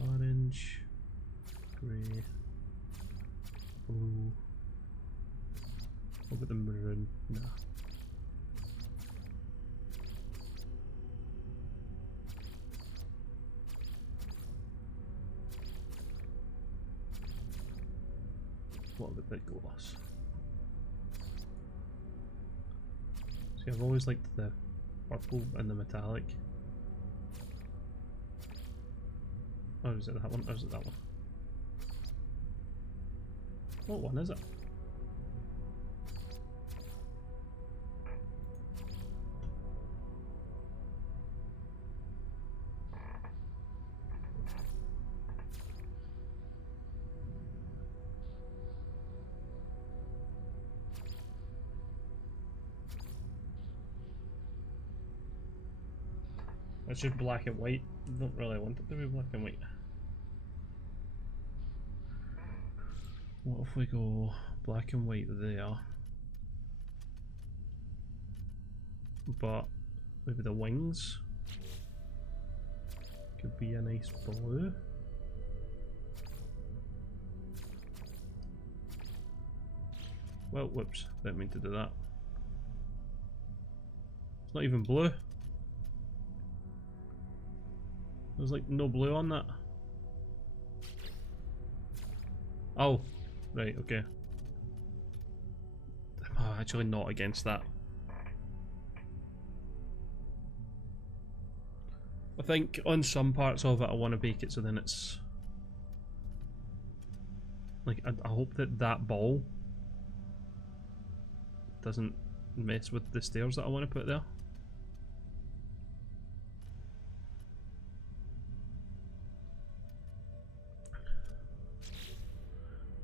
orange, grey, blue. What about the maroon? Nah. What about the gloss? See, I've always liked the purple and the metallic. Oh, is it that one? Or is it that one? What one is it? It's just black and white. I don't really want it to be black and white. What if we go black and white there? But maybe the wings could be a nice blue. Well, whoops, didn't mean to do that. It's not even blue. There's like no blue on that. Oh, right, okay. I'm actually not against that. I think on some parts of it I want to bake it so then it's... Like, I hope that that ball doesn't mess with the stairs that I want to put there.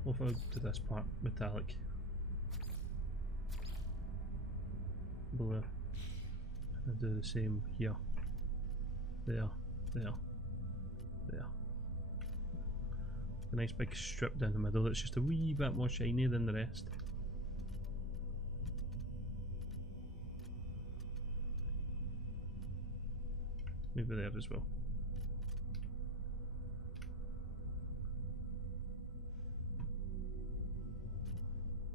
What if I do this part metallic? Blue. I'll do the same here. There. There. There. A nice big strip down the middle that's just a wee bit more shiny than the rest. Maybe there as well.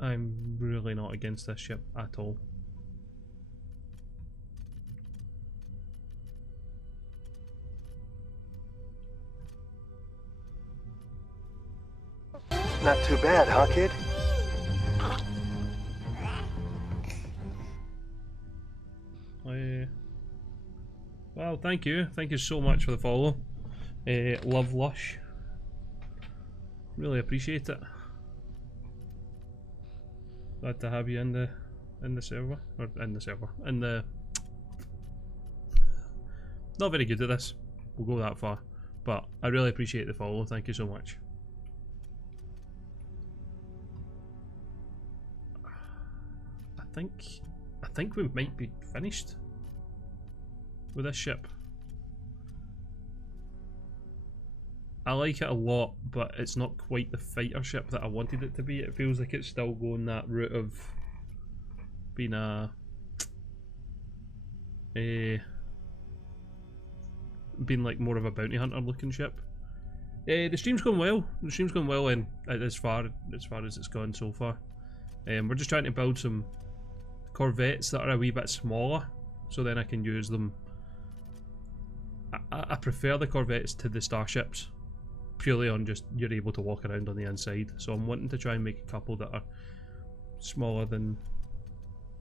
I'm really not against this ship at all. Not too bad, huh, kid? Well, thank you. Thank you so much for the follow. Love Lush. Really appreciate it. Glad to have you in the server. Or in the server. In the... Not very good at this. We'll go that far. But I really appreciate the follow. Thank you so much. I think we might be finished with this ship. I like it a lot, but it's not quite the fighter ship that I wanted it to be. It feels like it's still going that route of being being like more of a bounty hunter looking ship. The stream's going well. The stream's going well, and as far as it's gone so far. We're just trying to build some Corvettes that are a wee bit smaller, so then I can use them. I prefer the Corvettes to the starships, purely on just you're able to walk around on the inside. So I'm wanting to try and make a couple that are smaller than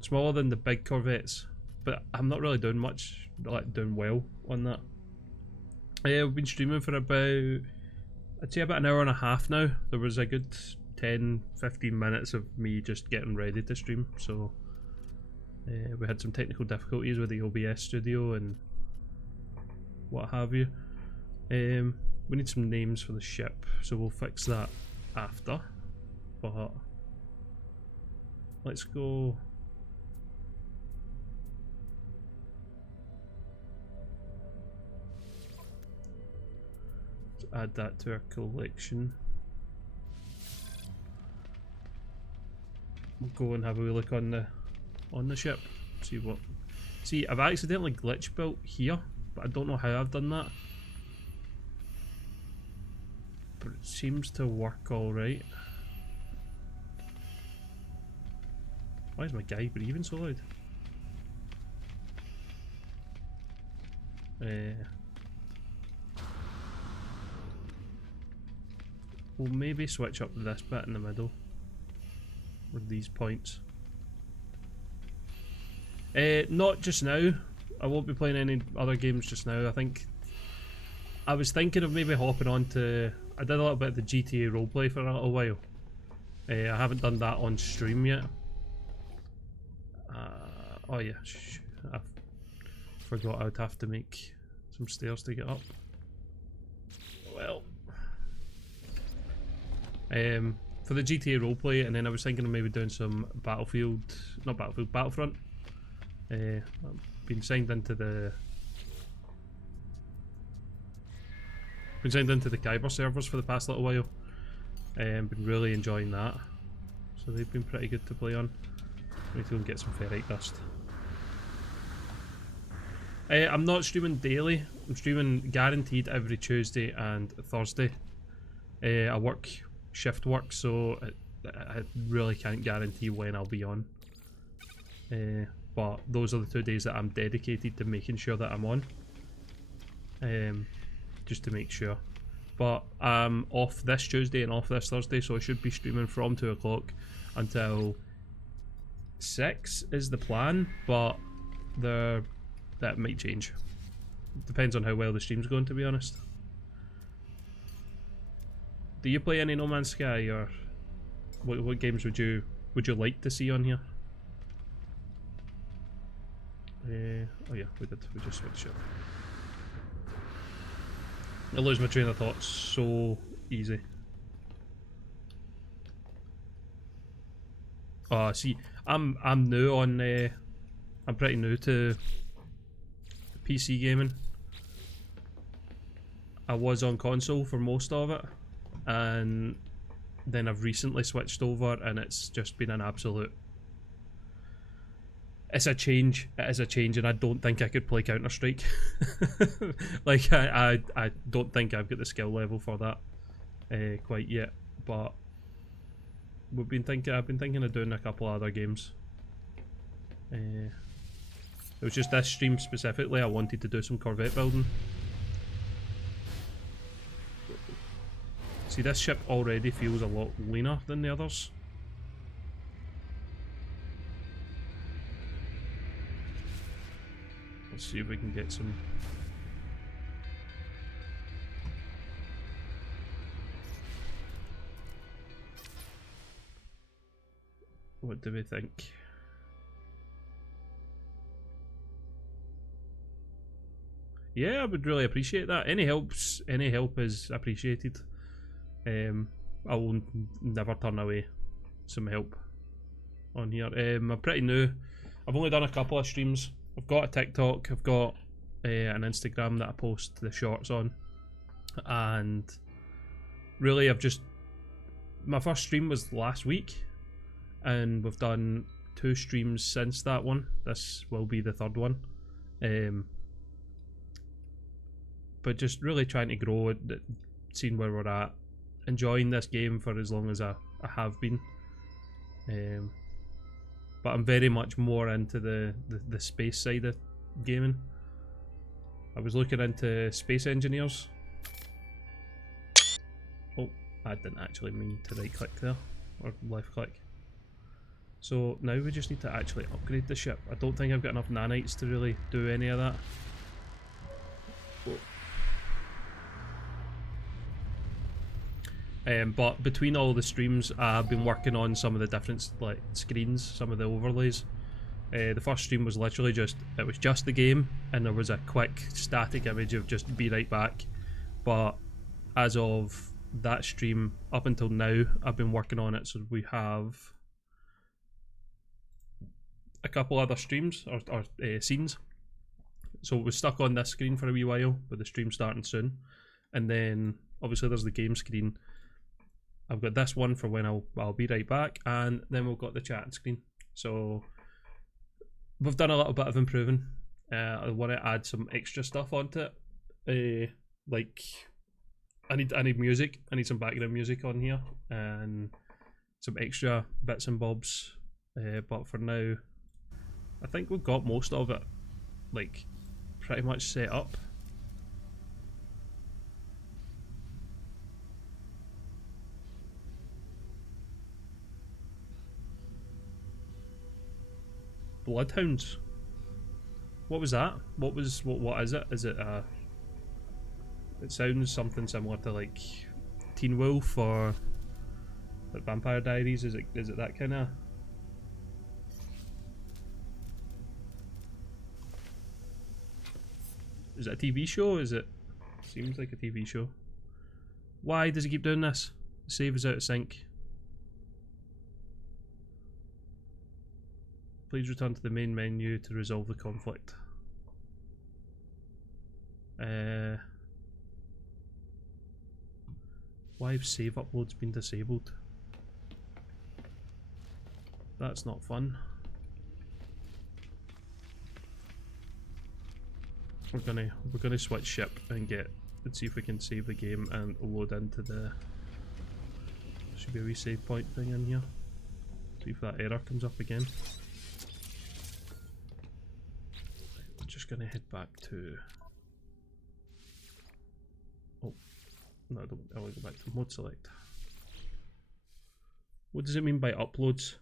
the big Corvettes, but I'm not really doing much, like doing well on that. We've been streaming for about, I'd say about an hour and a half now. There was a good 10-15 minutes of me just getting ready to stream, so we had some technical difficulties with the OBS studio and what have you. We need some names for the ship, so we'll fix that after, but let's go. Let's add that to our collection. We'll go and have a wee look on the ship. See, I've accidentally glitch built here, but I don't know how I've done that. But it seems to work alright. Why is my guy breathing so loud? We'll maybe switch up this bit in the middle with these points. Not just now. I won't be playing any other games just now. I think I was thinking of maybe hopping on to. I did a little bit of the GTA roleplay for a little while. I haven't done that on stream yet. Oh yeah, I forgot I would have to make some stairs to get up. Well, for the GTA roleplay, and then I was thinking of maybe doing some Battlefront. I've been signed into the Kyber servers for the past little while. Been really enjoying that. So they've been pretty good to play on. I need to go and get some ferrite dust. I'm not streaming daily. I'm streaming guaranteed every Tuesday and Thursday. I work shift work, so I really can't guarantee when I'll be on. But those are the 2 days that I'm dedicated to making sure that I'm on. Just to make sure. But I'm off this Tuesday and off this Thursday, so I should be streaming from 2 o'clock until 6 is the plan, but that might change. Depends on how well the stream's going, to be honest. Do you play any No Man's Sky, or what games would you like to see on here? Oh yeah, we just switched it. I lose my train of thought so easy. Oh, see, I'm new on. I'm pretty new to PC gaming. I was on console for most of it, and then I've recently switched over, and it's just been an absolute. It's a change. It is a change, and I don't think I could play Counter-Strike. Like I don't think I've got the skill level for that quite yet. But I've been thinking of doing a couple of other games. It was just this stream specifically. I wanted to do some Corvette building. See, this ship already feels a lot leaner than the others. Let's see if we can get some. What do we think? Yeah, I would really appreciate that. Any help is appreciated. I will never turn away some help on here. I'm pretty new. I've only done a couple of streams. I've got a TikTok, I've got an Instagram that I post the shorts on, and really I've just, my first stream was last week, and we've done 2 streams since that one. This will be the 3rd one, but just really trying to grow, seeing where we're at, enjoying this game for as long as I have been. But I'm very much more into the space side of gaming. I was looking into space engineers. Oh, I didn't actually mean to right click there, or left click. So now we just need to actually upgrade the ship. I don't think I've got enough nanites to really do any of that. Oh. But between all the streams, I've been working on some of the different like screens, some of the overlays. The first stream was literally just the game, and there was a quick static image of just "be right back." But as of that stream up until now, I've been working on it. So we have a couple other streams or scenes. So it was stuck on this screen for a wee while, but the stream's starting soon. And then obviously there's the game screen. I've got this one for when I'll be right back, and then we've got the chat screen. So we've done a little bit of improving. I want to add some extra stuff onto it. Like I need music. I need some background music on here and some extra bits and bobs. But for now, I think we've got most of it like pretty much set up. Bloodhounds. What was that? What is it? Is it it sounds something similar to like Teen Wolf or like Vampire Diaries. Is it that kind of? Is it a TV show? Is it? Seems like a TV show. Why does it keep doing this? Save is out of sync. Please return to the main menu to resolve the conflict. Why have save uploads been disabled? That's not fun. We're gonna switch ship and see if we can save the game and load into the. Should be a wee save point thing in here. See if that error comes up again. Just gonna head back to. Oh no, I want to go back to mode select. What does it mean by uploads?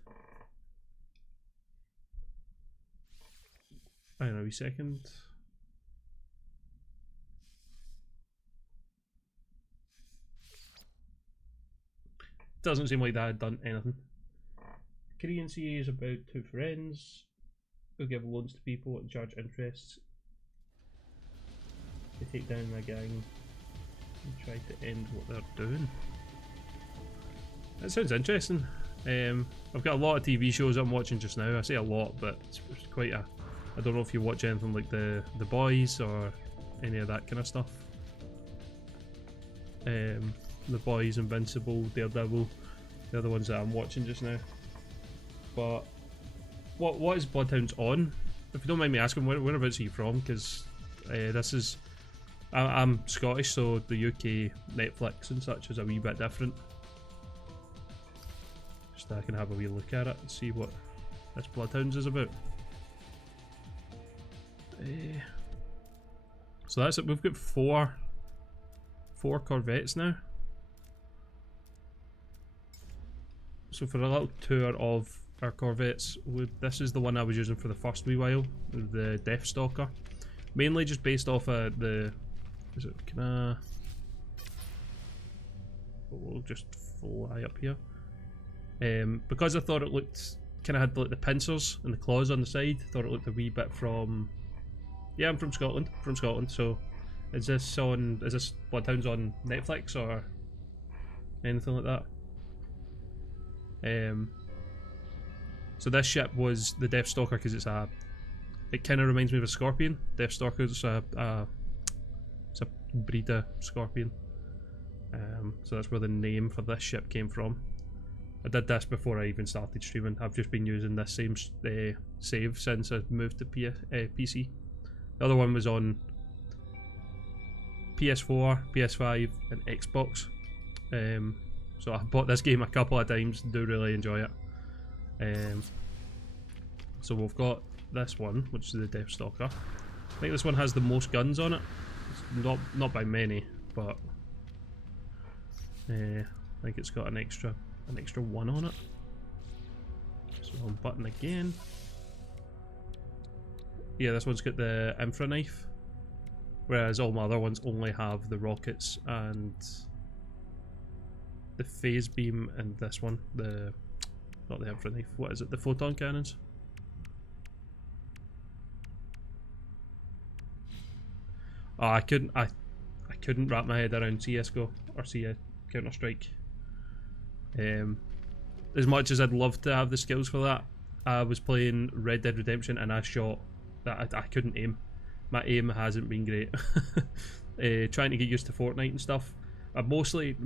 I don't know, a wee second. Doesn't seem like that had done anything. Korean CA is about 2 friends who give loans to people and charge interest. They take down a gang and try to end what they're doing. That sounds interesting. I've got a lot of TV shows I'm watching just now. I say a lot, but it's quite a... I don't know if you watch anything like The Boys or any of that kind of stuff. The Boys, Invincible, Daredevil, they're the ones that I'm watching just now. But what is Bloodhounds on? If you don't mind me asking, whereabouts are you from? Because this is... I'm Scottish, so the UK Netflix and such is a wee bit different. Just so I can have a wee look at it and see what this Bloodhounds is about. So that's it. We've got four Corvettes now. So for a little tour of our Corvettes, this is the one I was using for the first wee while, the Deathstalker. Mainly just based off of the... Is it... Can I... We'll just fly up here. Because I thought it looked... Kind of had like the pincers and the claws on the side. Thought it looked a wee bit from... Yeah, I'm from Scotland. So is this Bloodhounds on Netflix or anything like that? So this ship was the Deathstalker because it kind of reminds me of a scorpion. Deathstalker is a breed of scorpion. So that's where the name for this ship came from. I did this before I even started streaming. I've just been using this same save since I moved to PC. The other one was on PS4, PS5 and Xbox. So I've bought this game a couple of times and do really enjoy it. So we've got this one, which is the Deathstalker. I think this one has the most guns on it. It's not by many, but I think it's got an extra one on it. So I'll button again. Yeah, this one's got the infra knife, whereas all my other ones only have the rockets and the phase beam, and this one, not the infra knife, what is it, the photon cannons? Oh, I couldn't wrap my head around CSGO or Counter Strike. As much as I'd love to have the skills for that, I was playing Red Dead Redemption and I shot that I couldn't aim. My aim hasn't been great. Trying to get used to Fortnite and stuff. I mostly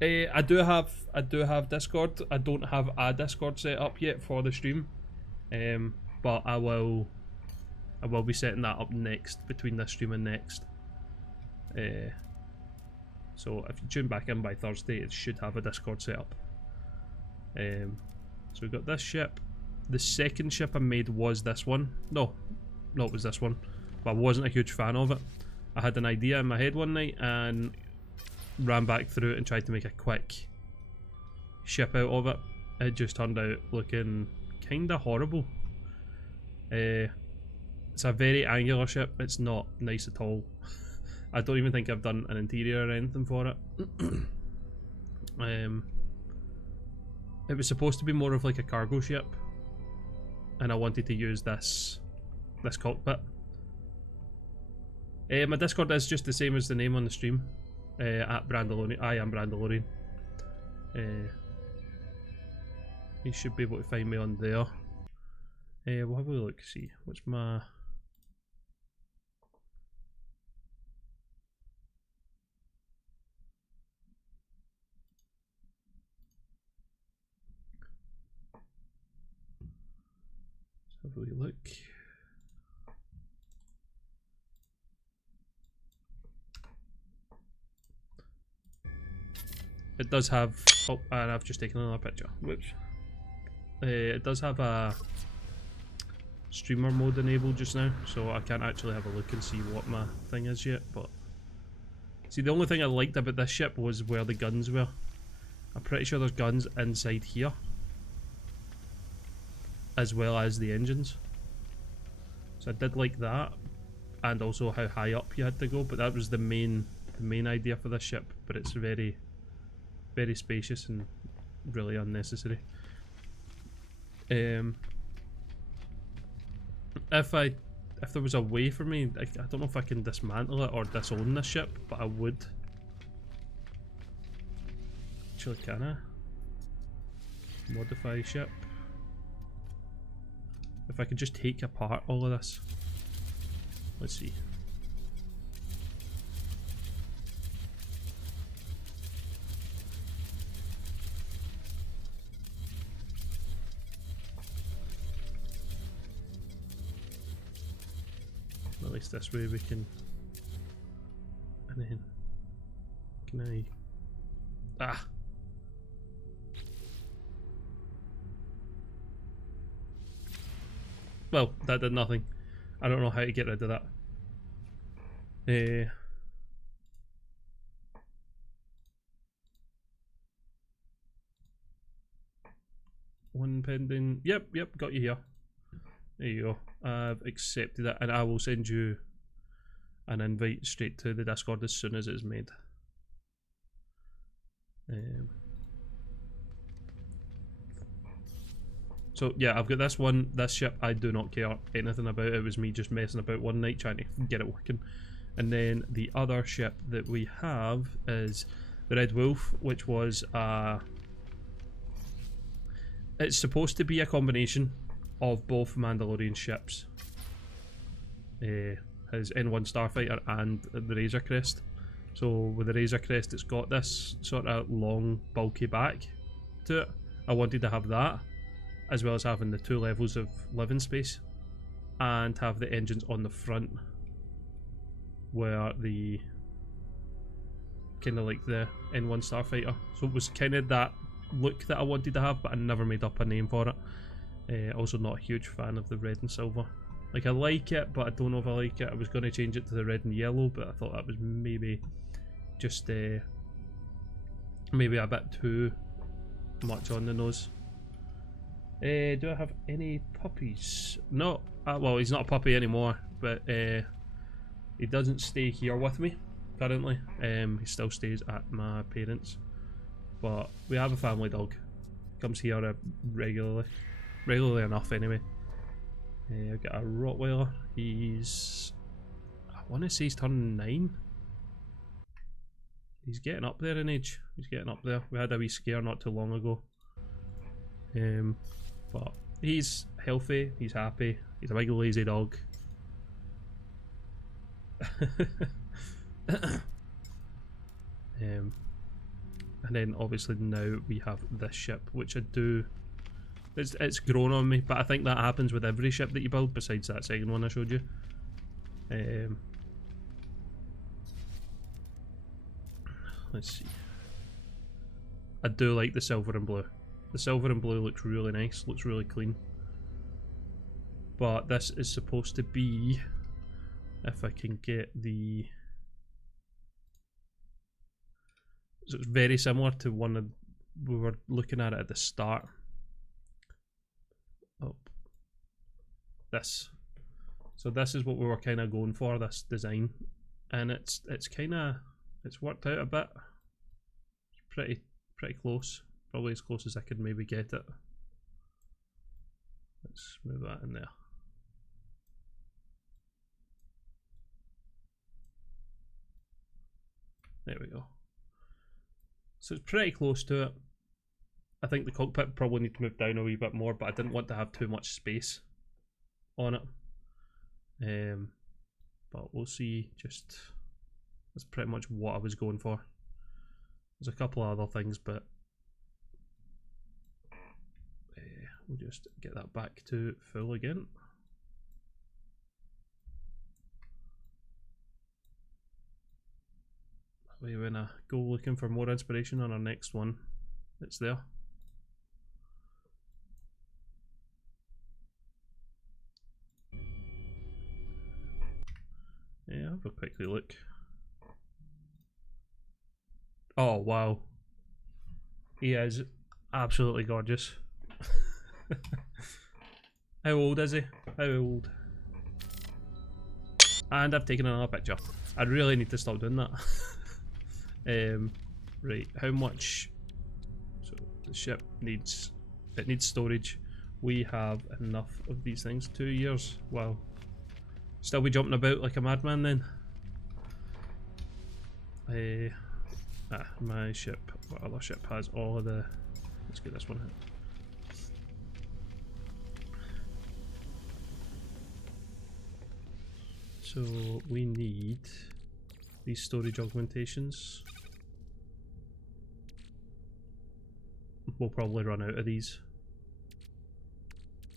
I do have Discord. I don't have a Discord set up yet for the stream, but I will be setting that up next, between this stream and next. So if you tune back in by Thursday, it should have a Discord set up. So we've got this ship. The second ship I made was this one. No, it was this one. But I wasn't a huge fan of it. I had an idea in my head one night and ran back through it and tried to make a quick ship out of it. It just turned out looking kinda horrible. It's a very angular ship. It's not nice at all. I don't even think I've done an interior or anything for it. It was supposed to be more of like a cargo ship, and I wanted to use this cockpit. My Discord is just the same as the name on the stream, at Brandalorian. I am Brandalorian. You should be able to find me on there. We'll have a look, see what's my... Have a wee look. It does have... Oh, and I've just taken another picture. Whoops. It does have a streamer mode enabled just now, so I can't actually have a look and see what my thing is yet, but... See, the only thing I liked about this ship was where the guns were. I'm pretty sure there's guns inside here, as well as the engines. So I did like that, and also how high up you had to go, but that was the main idea for this ship, but it's very, very spacious and really unnecessary. If there was a way for me, I don't know if I can dismantle it or disown this ship, but I would. Actually, can I? Modify ship. If I could just take apart all of this. Let's see. At least this way we can. And then can I? Ah. Well, that did nothing. I don't know how to get rid of that. One pending. Yep, got you here. There you go. I've accepted it, and I will send you an invite straight to the Discord as soon as it's made. So yeah, I've got this one, this ship I do not care anything about. It was me just messing about one night trying to get it working. And then the other ship that we have is the Red Wolf, which was it's supposed to be a combination of both Mandalorian ships. His N1 Starfighter and the Razor Crest. So with the Razor Crest it's got this sort of long bulky back to it. I wanted to have that, as well as having the 2 levels of living space, and have the engines on the front where the kind of like the N1 Starfighter. So it was kind of that look that I wanted to have, but I never made up a name for it. Also not a huge fan of the red and silver. Like, I like it, but I don't know if I like it. I was going to change it to the red and yellow, but I thought that was maybe just maybe a bit too much on the nose. Do I have any puppies? No. Well, he's not a puppy anymore, but he doesn't stay here with me currently. He still stays at my parents'. But we have a family dog. Comes here regularly enough anyway. I've got a Rottweiler. He's, I want to say he's turning 9. He's getting up there in age. He's getting up there. We had a wee scare not too long ago. But he's healthy. He's happy. He's a big lazy dog. And then obviously now we have this ship, which I do. It's grown on me, but I think that happens with every ship that you build, besides that second one I showed you. Let's see. I do like the silver and blue. The silver and blue looks really nice, looks really clean. But this is supposed to be, if I can get the... So it's very similar to one of, we were looking at it at the start. Oh, this. So this is what we were kind of going for, this design, and it's kind of, it's worked out a bit. It's pretty close, probably as close as I could maybe get it. Let's move that in there. There we go. So it's pretty close to it. I think the cockpit probably need to move down a wee bit more, but I didn't want to have too much space on it. But we'll see. Just, that's pretty much what I was going for. There's a couple of other things, but we'll just get that back to full again. That way when I go looking for more inspiration on our next one, it's there. Yeah, have a quickly look. Oh wow, he is absolutely gorgeous. How old is he? How old? And I've taken another picture. I really need to stop doing that. Right, how much? So the ship needs, it needs storage. We have enough of these things. 2 years. Wow. Still be jumping about like a madman then. My ship, what other ship has all of the, let's get this one hit. So we need these storage augmentations. We'll probably run out of these.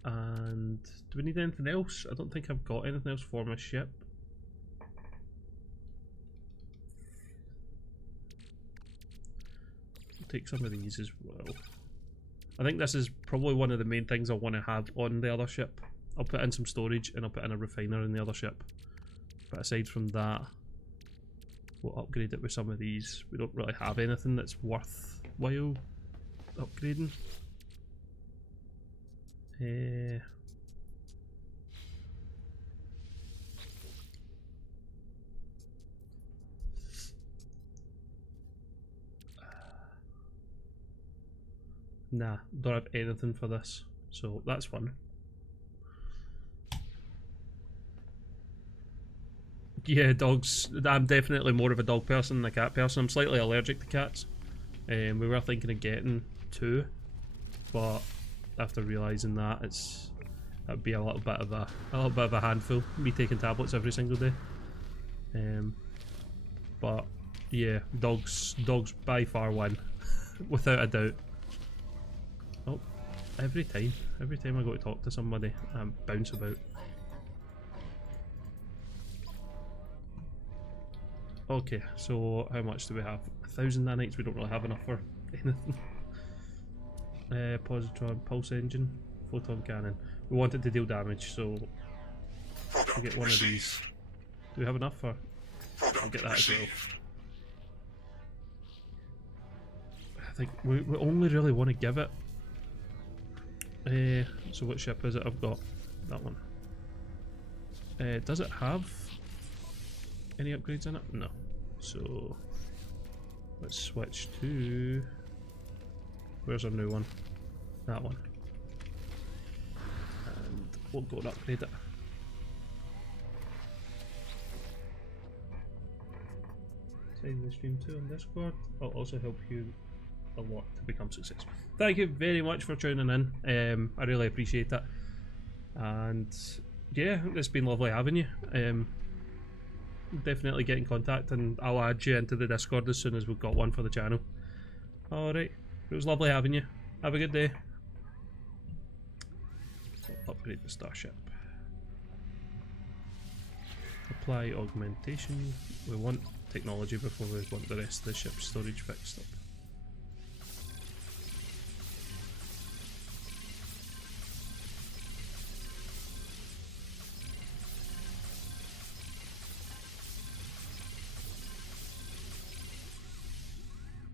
And do we need anything else? I don't think I've got anything else for my ship. I'll take some of these as well. I think this is probably one of the main things I want to have on the other ship. I'll put in some storage and I'll put in a refiner in the other ship. But aside from that, we'll upgrade it with some of these. We don't really have anything that's worthwhile upgrading. Nah, don't have anything for this, so that's fun. Yeah, dogs. I'm definitely more of a dog person than a cat person. I'm slightly allergic to cats. We were thinking of getting 2, but after realising that, that'd be a little bit of a handful. Me taking tablets every single day. But yeah, dogs by far win, without a doubt. Oh, every time I go to talk to somebody, I bounce about. Okay, so how much do we have? 1,000 nanites. We don't really have enough for anything. Positron, pulse engine, photon cannon. We want it to deal damage, so we get one of these. Do we have enough for? I'll get that as well. I think we only really want to give it. So what ship is it? I've got that one. Does it have any upgrades in it? No. So let's switch to, where's our new one? That one. And we'll go and upgrade it. Sign the stream too on Discord. I'll also help you a lot to become successful. Thank you very much for tuning in. I really appreciate that. And yeah, it's been lovely having you. Definitely get in contact and I'll add you into the Discord as soon as we've got one for the channel. Alright, it was lovely having you. Have a good day. Upgrade the starship. Apply augmentation. We want technology before we want the rest of the ship's storage fixed up.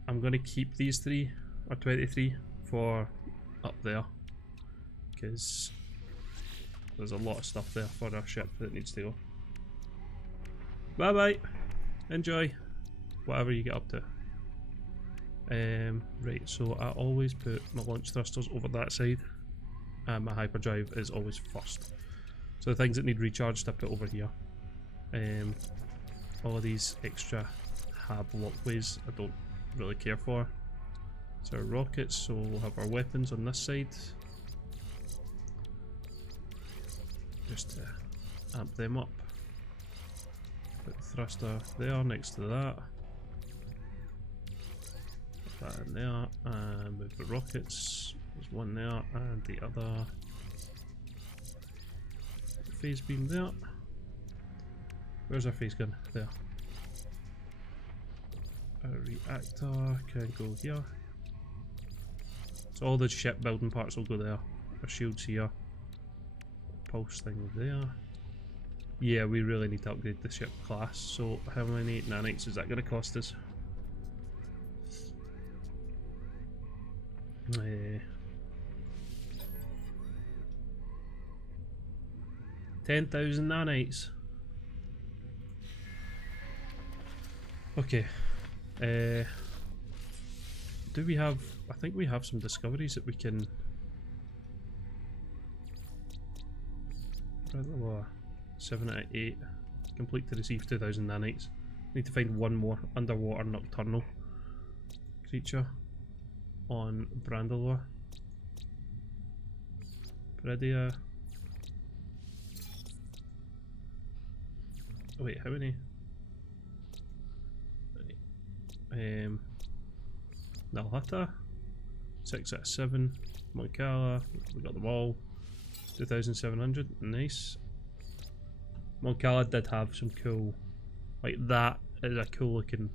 I'm going to keep these 3 or 23 for up there because there's a lot of stuff there for our ship that needs to go. Bye bye, enjoy whatever you get up to. Right, so I always put my launch thrusters over that side and my hyperdrive is always first. So the things that need recharged I put over here. All of these extra hab walkways I don't really care for. So our rockets, so we'll have our weapons on this side. Just to amp them up. Put the thruster there next to that. Put that in there and move the rockets. There's one there and the other phase beam there. Where's our phase gun? There. A reactor can go here. So all the ship building parts will go there. Our shields here. Pulse thing there. Yeah, we really need to upgrade the ship class. So how many nanites is that going to cost us? 10,000 nanites. Okay. Do we have, I think we have some discoveries that we can, 7 out of 8, complete to receive 2,000 nanites. Need to find one more underwater nocturnal creature on Brandalore. Peridia. Oh wait, how many? Nalhata, 6 out of 7. Moncala, we got them all. 2,700, nice. Moncala did have some cool, like that is a cool looking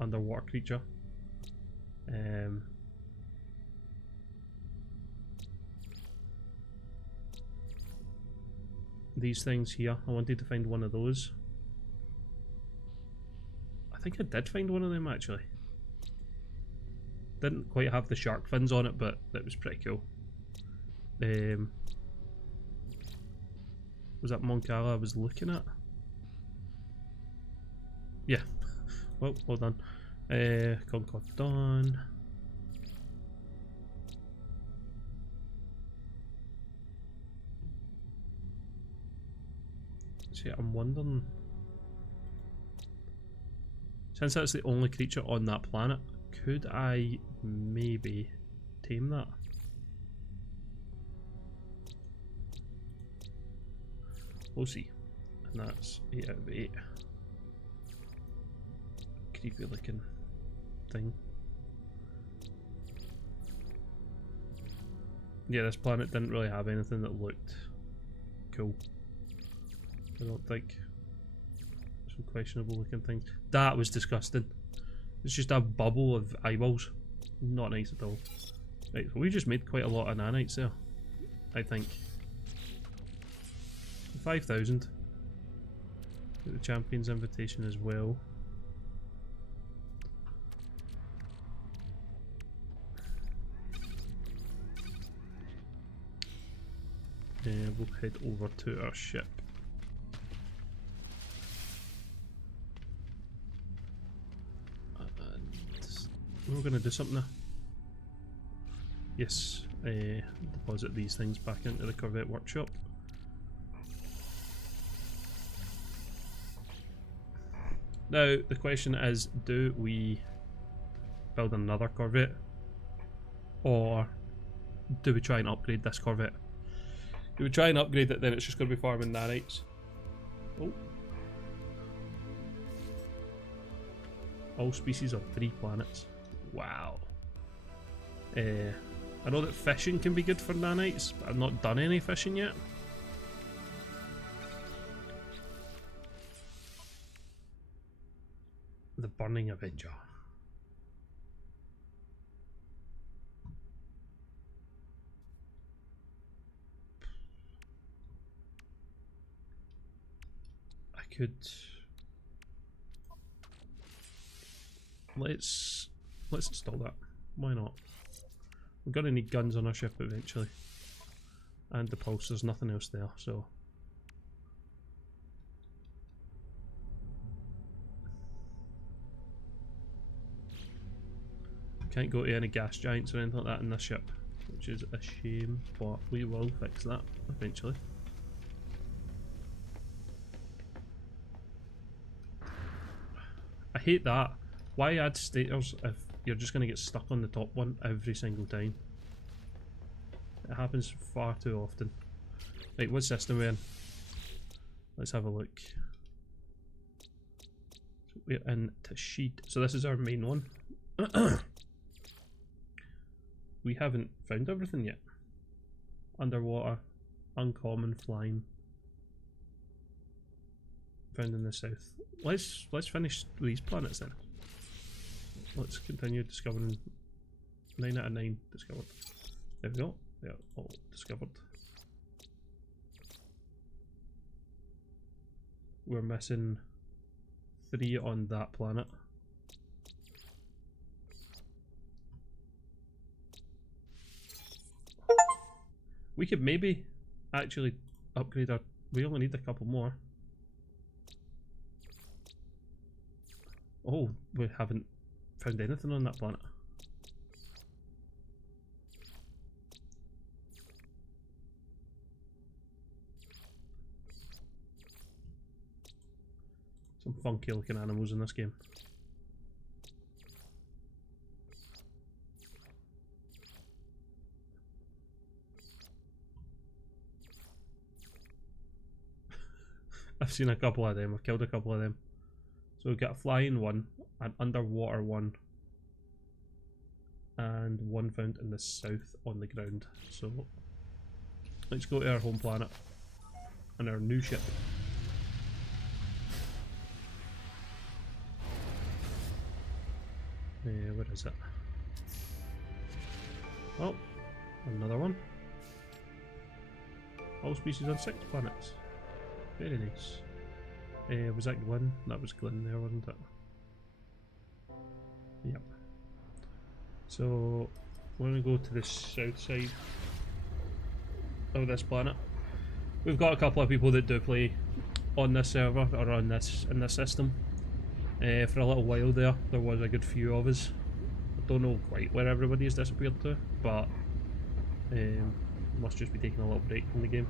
underwater creature. These things here, I wanted to find one of those. I think I did find one of them actually. Didn't quite have the shark fins on it, but that was pretty cool. Was that Moncala I was looking at? Yeah. Well done. Concord Dawn. See, I'm wondering, since that's the only creature on that planet, could I maybe tame that? We'll see. And that's 8 out of 8. Creepy looking thing. Yeah, this planet didn't really have anything that looked cool. I don't think. Some questionable looking things. That was disgusting. It's just a bubble of eyeballs. Not nice at all. Right, so we just made quite a lot of nanites there, I think. 5,000. The Champion's Invitation as well. We'll head over to our ship. And we're going to do something now. Yes, deposit these things back into the Corvette workshop. Now, the question is, do we build another Corvette? Or do we try and upgrade this Corvette? Do we try and upgrade it, then it's just going to be farming nanites. Oh. All species on 3 planets. Wow. I know that fishing can be good for nanites, but I've not done any fishing yet. The Burning Avenger. I could... Let's install that. Why not? We're gonna need guns on our ship eventually. And the pulse, there's nothing else there, so... Can't go to any gas giants or anything like that in this ship, which is a shame, but we will fix that eventually. I hate that. Why add stators if you're just going to get stuck on the top one every single time? It happens far too often. Right, what system we're in? Let's have a look. So we're in Tashid. So this is our main one. We haven't found everything yet. Underwater, uncommon, flying. Found in the south. Let's finish these planets then. Let's continue discovering. 9 out of 9 discovered. There we go. They're all discovered. We're missing 3 on that planet. We could maybe actually upgrade our... We only need a couple more. Oh, we haven't found anything on that planet. Some funky looking animals in this game. I've seen a couple of them. I've killed a couple of them. So we've got a flying one, an underwater one, and one found in the south on the ground. So let's go to our home planet and our new ship. Where is it? Oh, another one. All species on 6 planets. Very nice. Was that Glen? That was Glen there, wasn't it? Yep. So we're going to go to the south side of this planet. We've got a couple of people that do play on this server or on this in this system. For a little while there was a good few of us. I don't know quite where everybody has disappeared to, but must just be taking a little break from the game.